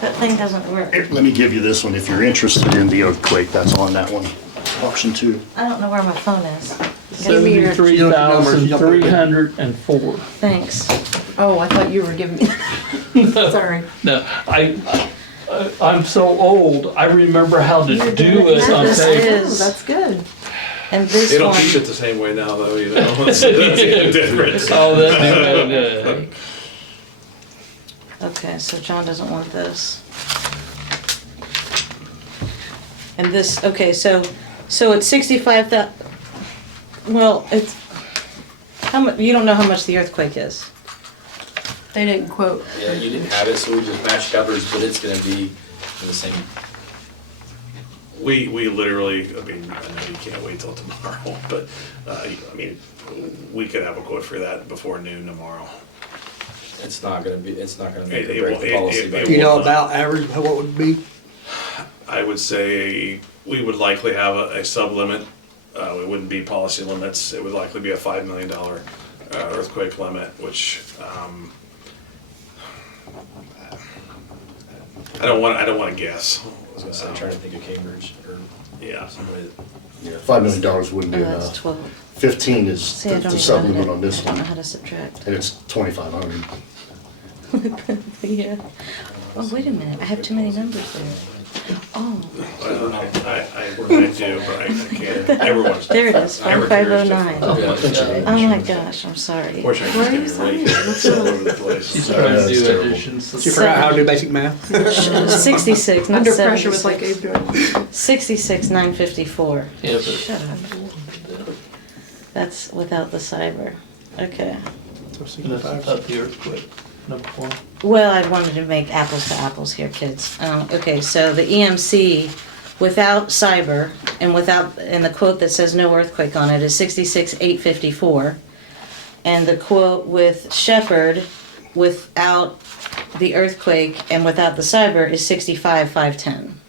That thing doesn't work. Here, let me give you this one. If you're interested in the earthquake, that's on that one. Option 2. I don't know where my phone is. Give me your- 73,304. Thanks. Oh, I thought you were giving me. Sorry. No, I'm so old, I remember how to do it on This paper. is- Oh, that's good. And this They don't one, teach it the same way now, though, you know, that's the difference. Oh, that's okay, so John doesn't want this. And this, okay, so it's 65,000, well, it's, how much, you don't know how much the earthquake is? They didn't quote. Yeah, you didn't have it, so we just matched covers, but it's gonna be in the same. We literally, I mean, I know you can't wait till tomorrow, but, I mean, we could have a quote for that before noon tomorrow. It's not gonna make It or break the won't- policy, it but Do you know won't. about average, what would be? I would say we would likely have a sub-limit. It wouldn't be policy limits. It would likely be a $5 million earthquake limit, which, I don't want to guess. I was gonna say, I'm trying to think of Cambridge or Yeah. somebody that. Yeah, $5 million wouldn't Oh, be that's enough. 12. 15 is See, I the don't even supplement know on this I don't know one, how to subtract. and it's 2,500. Yeah. Oh, wait a minute, I have too many numbers there. Oh, Well, I do, but I can't. Everyone's. there it is, every 5509. Oh, Yeah. my God. Oh my gosh, I'm sorry. Unfortunately, Where are you it's gonna be signing? right all over the place. She's trying to That's do terrible. additions. You forgot how to do basic math? 66, not Under pressure with like 76. Abe. 66,954. Yeah, but Shut up. That's without the cyber. Okay. that's about the earthquake, number 1. Well, I wanted to make apples to apples here, kids. Okay, so the EMC without cyber and the quote that says no earthquake on it is 66,854. And the quote with Shepherd without the earthquake and without the cyber is 65,510.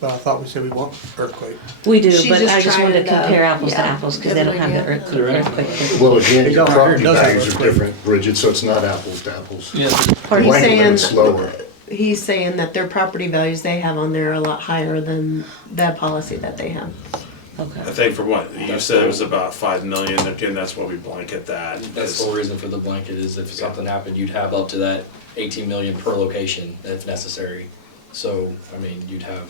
But I thought we said we want earthquake. We do, She's but just I just trying wanted to to, compare apples to yeah, apples because they don't have the good earthquake. Well, again, your It property does have values are earthquake. different, Bridget, so it's not apples to apples. Yeah, Pardon? He's Blanket limit's saying- lower. He's saying that their property values they have on there are a lot higher than that policy that they have. I Okay. think from what you said, it was about 5 million. Again, that's why we blanket that. That's the whole reason for the blanket is if something happened, you'd have up to that 18 million per location if necessary. So, I mean, you'd have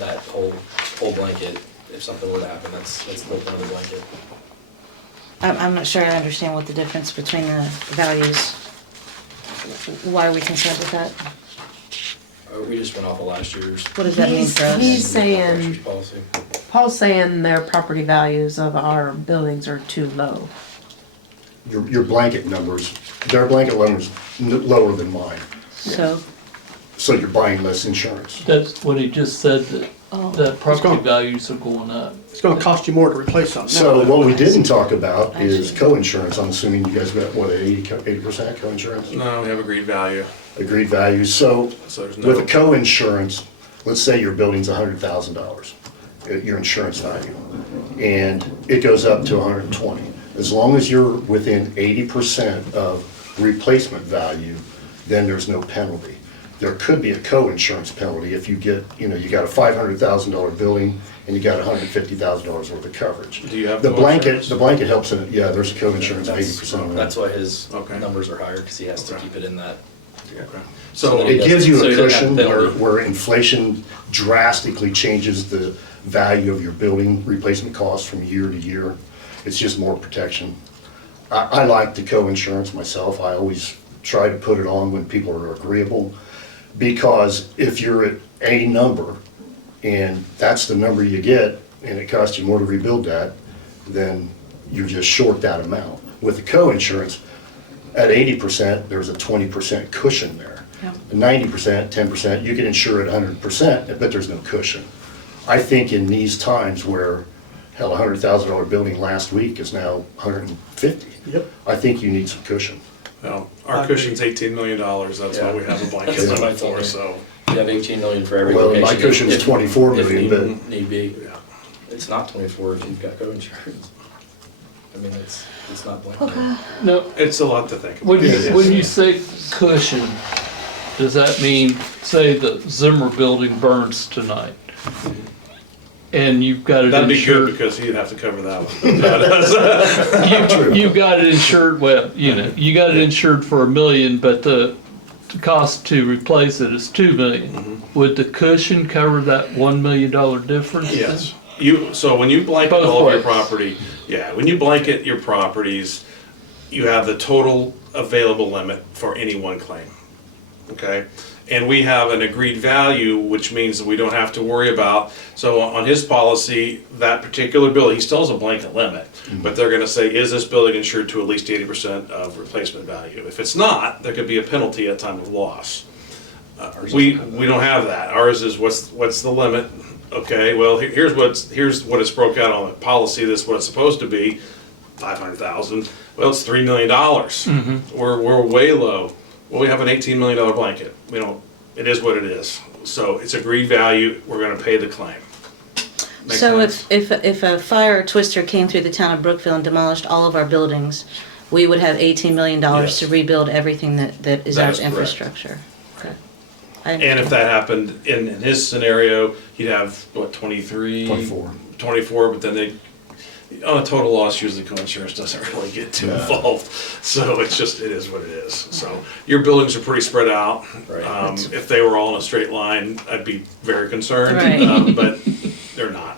that whole blanket if something were to happen. That's the whole point of the blanket. I'm not sure I understand what the difference between the values. Why are we concerned with that? We just went off of last year's What does that mean for us? He's saying, policy. Paul's saying their property values of our buildings are too low. Your blanket numbers, their blanket numbers lower than mine, So, so you're buying less insurance. that's what he just said, that, oh, that property gone. values are going up. It's gonna cost you more to replace something. So what we didn't talk about is Actually. co-insurance. I'm assuming you guys got, what, 80% co-insurance? No, we have agreed value, Agreed value. So so there's with a no, co-insurance, let's say your building's $100,000, your insurance value, and it goes up to 120. As long as you're within 80% of replacement value, then there's no penalty. There could be a co-insurance penalty if you get, you got a $500,000 building and you got $150,000 worth of coverage. Do you have The blanket co-insurance? helps in it, yeah, there's a co-insurance of 80% of That's that. why his Okay. numbers are higher, because he has to Okay. keep it in that. So It gives you So a you don't have cushion penalty. where inflation drastically changes the value of your building replacement costs from year to year. It's just more protection. I like the co-insurance myself. I always try to put it on when people are agreeable, because if you're at a number and that's the number you get and it costs you more to rebuild that, then you're just short that amount. With the co-insurance, at 80%, there's a 20% cushion there. Yep. 90%, 10%, you can insure at 100%, but there's no cushion. I think in these times where, hell, a $100,000 building last week is now 150. Yep. I think you need some cushion. Well, our cushion's $18 million, that's why we have a blanket Yeah. limit for, so. You have 18 million for every Well, location. my cushion's if- 24 if million, but need be. Yeah. It's not 24 if you've got co-insurance. I mean, it's not blanket. No, It's a lot to think about. when you say cushion, does that mean, say the Zimmer building burns tonight? And you've got it That'd be good insured, because he'd have to cover that one. you've got it insured, well, you got it insured for $1 million, but the cost to replace it is $2 million. Would the cushion cover that $1 million difference? Yes. So when you blanket Both all of your ways. property, when you blanket your properties, you have the total available limit for any one claim, okay? And we have an agreed value, which means that we don't have to worry about, so on his policy, that particular building, he still has a blanket limit, but they're gonna say, is this building insured to at least 80% of replacement value? If it's not, there could be a penalty at time of loss. We don't have that. Ours is what's the limit? Okay, well, here's what it's broke out on the policy. This is what it's supposed to be, $500,000. Well, it's $3 million. We're way low. Well, we have an $18 million blanket. We don't. It is what it is. So it's agreed value. We're going to pay the claim. Make So sense? if a fire or twister came through the town of Brookville and demolished all of our buildings, we would have $18 million Yes. to rebuild everything that is That our is correct. infrastructure. Okay. And if that happened in his scenario, he'd have what 23, 24. But then on a total loss, usually co-insurance doesn't really get too involved. So it is what it is. So your buildings are pretty spread out. Right. If they were all in a straight line, I'd be very concerned. Right. But they're not.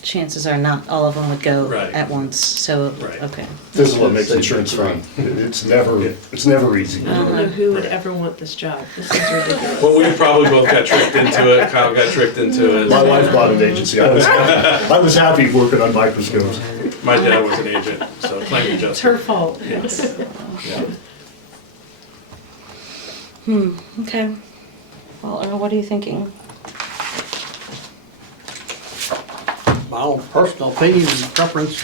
Chances are not all of them would go Right. at once, so, Right. okay. this is what makes insurance fun. It's never easy. I don't know who would ever want this job. This is ridiculous. Well, we probably both got tricked into it. Kyle got tricked into it. My wife bought an agency. I was happy working on microscopes. My dad was an agent, so claim It's adjuster. her fault. Yes. Okay. Well, Earl, what are you thinking? My own personal opinion and preference,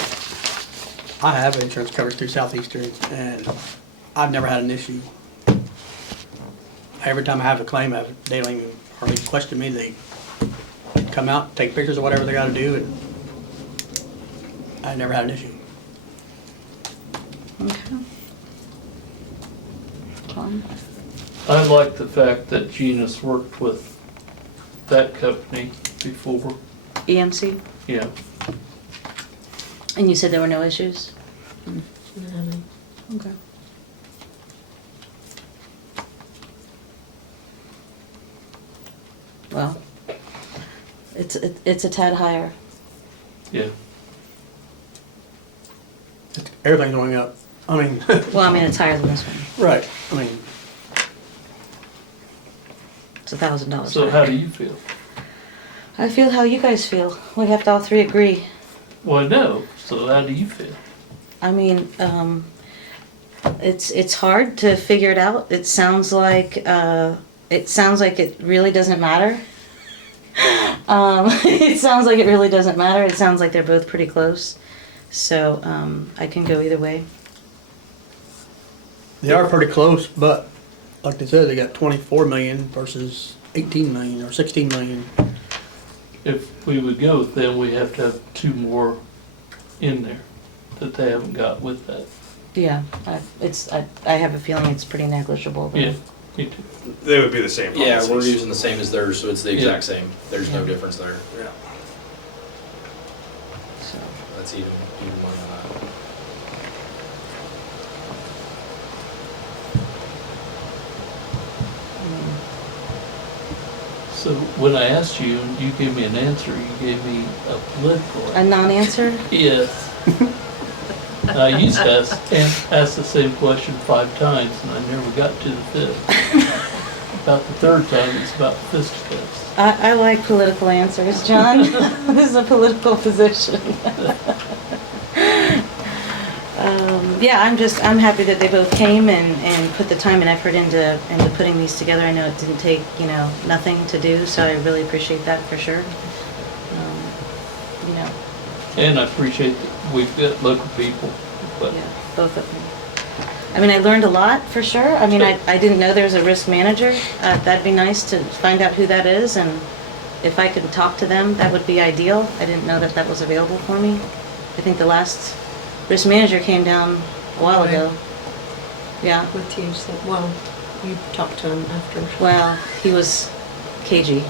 I have insurance coverage through Southeastern, and I've never had an issue. Every time I have a claim, they don't even hardly question me. They come out, take pictures of whatever they gotta do, and I never had an issue. Okay. Tom? I like the fact that Gina's worked with that company before, EMC? yeah. And you said there were no issues? Okay. Well, it's a tad higher. Yeah, Everything's going up. I mean, Well, I mean, it's higher than this one. right, I mean, It's $1,000 so higher. how do you feel? I feel how you guys feel. We have to all three agree. Well, no, so how do you feel? I mean, it's hard to figure it out. It sounds like it really doesn't matter. It sounds like it really doesn't matter. It sounds like they're both pretty close. So I can go either way. they are pretty close, but like they said, they got 24 million versus 18 million or 16 million. If we would go with them, we have to have 2 more in there that they haven't got with that. Yeah, I have a feeling it's pretty negligible. But Yeah, me too. They would be the same Yeah, policies. we're using the same as theirs, so it's the Yeah. exact same. There's no difference there. Yeah. So, That's even money on that. So when I asked you, and you gave me an answer, you gave me a political A answer. non-answer? Yes. I used to ask the same question 5 times, and I never got to the 5th. About the 3rd time, it's about fisticuffs. I like political answers, John. This is a political position. Yeah, I'm happy that they both came and put the time and effort into putting these together. I know it didn't take, nothing to do, so I really appreciate that for sure. You know, And I appreciate that we've got local people, but yeah, both of them. I mean, I learned a lot for sure. I mean, I didn't know there was a risk manager. That'd be nice to find out who that is, and if I could talk to them, that would be ideal. I didn't know that was available for me. I think the last risk manager came down a while ago. Yeah. With THC, well, you talked to him after. Well, he was cagey,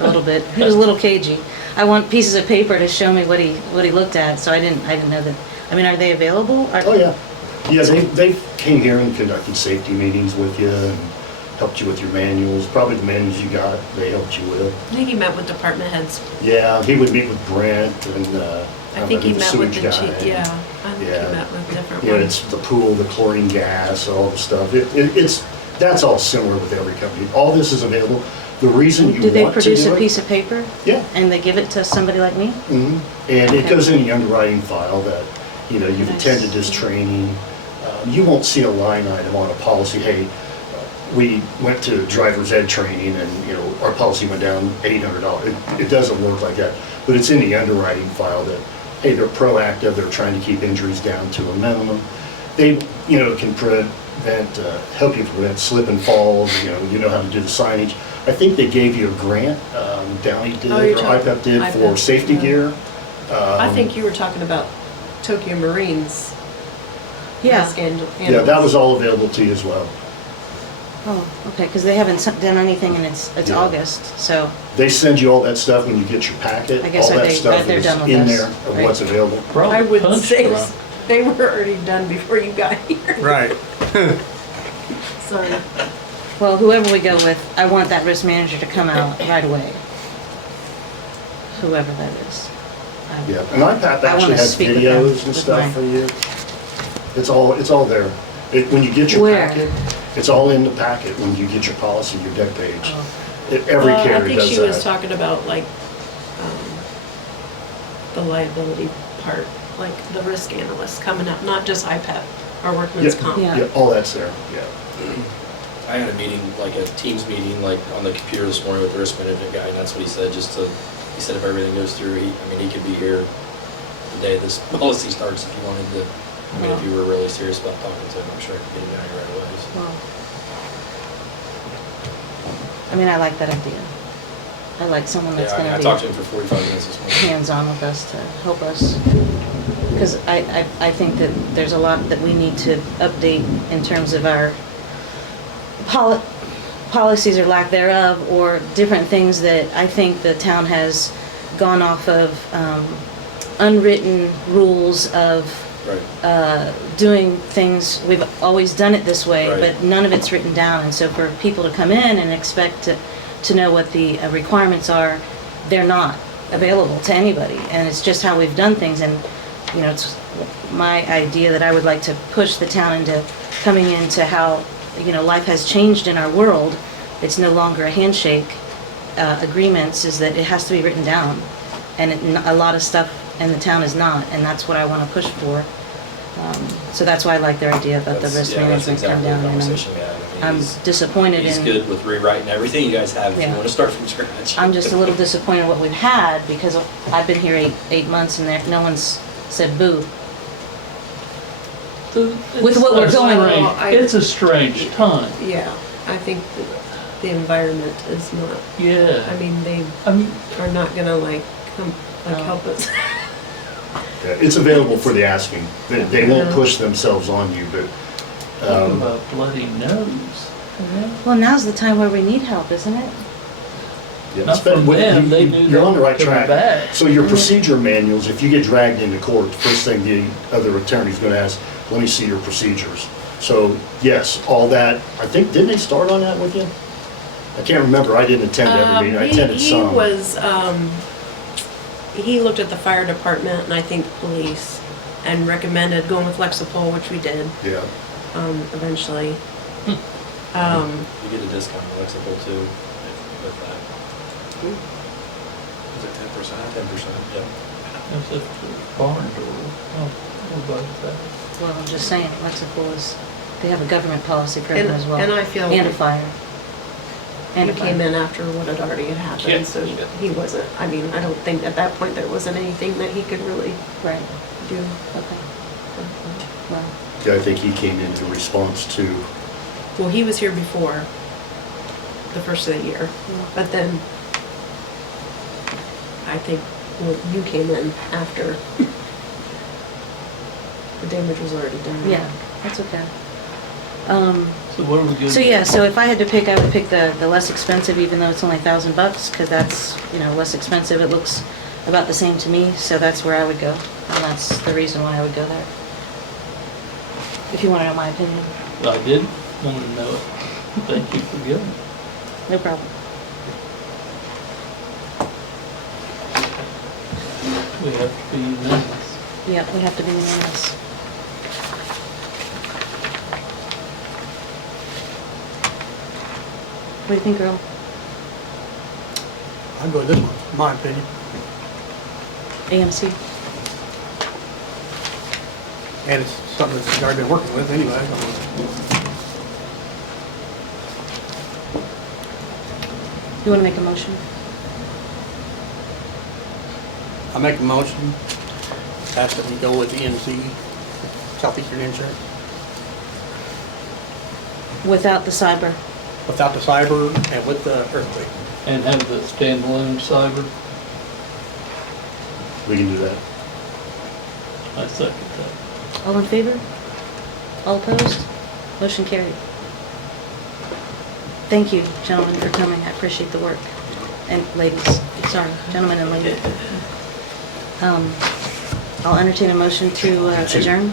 a little bit. He was a little cagey. I want pieces of paper to show me what he looked at, so I didn't know that. I mean, are they available? Oh, yeah. Yeah, they came here and conducted safety meetings with you and helped you with your manuals. Probably the manuals you got, they helped you with. I think he met with department heads. Yeah, he would meet with Brent and, I think he the met with sewage the guy. chief, yeah. I think Yeah. he met with different Yeah, ones. it's the pool, the chlorine gas, all the stuff. That's all similar with every company. All this is available. The reason you Do they want to produce do a it- piece of paper Yeah. and they give it to somebody like me? Mhm. And it Okay. goes in the underwriting file that, you've Nice. attended this training. You won't see a line item on a policy, hey, we went to driver's ed training and, our policy went down $800. It doesn't work like that. But it's in the underwriting file that, hey, they're proactive, they're trying to keep injuries down to a minimum. They, can help you prevent slip and falls, you know how to do the signage. I think they gave you a grant, Downey did, Oh, or you're talking- IPEP did, for IPEP, safety yeah. gear. I think you were talking about Tokyo Marines. Yeah. Yeah, that was all available to you as well. Oh, okay, because they haven't done anything and it's Yeah. August, so, They send you all that stuff when you get your packet. I guess all that they're stuff done is with in us, there of right. what's available. probably I would punch say drunk. they were already done before you got here. Right. Sorry. well, whoever we go with, I want that risk manager to come out right away. Whoever that is. Yeah, and IPAP I actually wanna has speak with them, videos and with stuff mine. for you. It's all there. When you get your Where? packet, it's all in the packet when you get your policy, your deck page. Oh. Every I carrier think does she was that. talking about like, the liability part, like the risk analyst coming up, not just IPEP or workman's Yeah. comp. Yeah. Yeah, all that's there, yeah. I had a meeting, like a Teams meeting, like on the computer this morning with the risk management guy, and that's what he said, he said if everything goes through, he could be here the day this policy starts if you wanted to. I mean, if you were really serious about talking to him, I'm sure I could get him down here right away. So. Well, I mean, I like that idea. I like someone that's Yeah, I mean, I gonna talked to be him for 45 minutes this morning. hands-on with us to help us. Because I think that there's a lot that we need to update in terms of our policies or lack thereof, or different things that I think the town has gone off of, unwritten rules of Right. doing things, we've always done it this way, Right. but none of it's written down. And so for people to come in and expect to know what the requirements are, they're not available to anybody. And it's just how we've done things. And, it's my idea that I would like to push the town into coming into how, life has changed in our world. It's no longer a handshake agreements, is that it has to be written down. And a lot of stuff in the town is not, and that's what I want to push for. So that's why I like their idea about the risk That's management come exactly down. the And conversation we had. I mean, I'm disappointed he's in, good with rewriting everything you guys have if you Yeah. want to start from scratch. I'm just a little disappointed in what we've had, because I've been here eight months and no one's said boo. With what we're going strange- on. It's a strange time, Yeah, I think that the environment is not, yeah. I mean, they I mean, are not gonna come, No. help us. Yeah, it's available for the asking. They won't push themselves on you, but, talk about bloody nose. Well, now's the time where we need help, isn't it? yeah, Not from them, they knew you're they on the were right coming track. back. So your procedure manuals, if you get dragged into court, the first thing the other attorney's gonna ask, let me see your procedures. So, yes, all that, I think, didn't they start on that with you? I can't remember, I didn't attend every meeting, I attended some. He was, he looked at the fire department and I think police and recommended going with Lexipol, which we did, Yeah, eventually. You get a discount on Lexipol too, with that, Is it 10%? 10%, yeah. That's a barn door. Oh, what about that? Well, I'm just saying, Lexipol is, they have a government policy for And, them as well. and I feel And a fire. And he a came fire. in after what had already had happened, Yeah, so yeah. he wasn't, I mean, I don't think at that point there wasn't anything that he could really Right, do. okay. Well, yeah, I think he came in response to, Well, he was here before the first of the year, but then I think you came in after the damage was already done. yeah, that's okay. So what are we gonna? So yeah, so if I had to pick, I would pick the less expensive, even though it's only $1,000, because that's, you know, less expensive. It looks about the same to me, so that's where I would go. And that's the reason why I would go there. If you want to know my opinion, I did want to know it. Thank you for giving it. no problem. We have to be unanimous. Yeah, we have to be unanimous. What do you think, girl? I'd go with this one, my opinion. AMC? And it's something that you've already been working with anyway. You want to make a motion? I make a motion, ask that we go with EMC, Southeastern Insurance, Without the cyber? without the cyber and with the earthquake. And have the standalone cyber. we can do that. I second that. All in favor? All opposed? Motion carried. Thank you, gentlemen, for coming. I appreciate the work. And ladies, sorry, gentlemen and ladies. I'll entertain a motion to adjourn.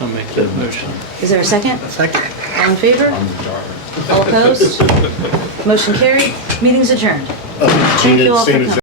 I'll make that motion. Is there a second? A second. All in favor? All opposed? Motion carried. Meeting's adjourned. Gina, you all for same as coming.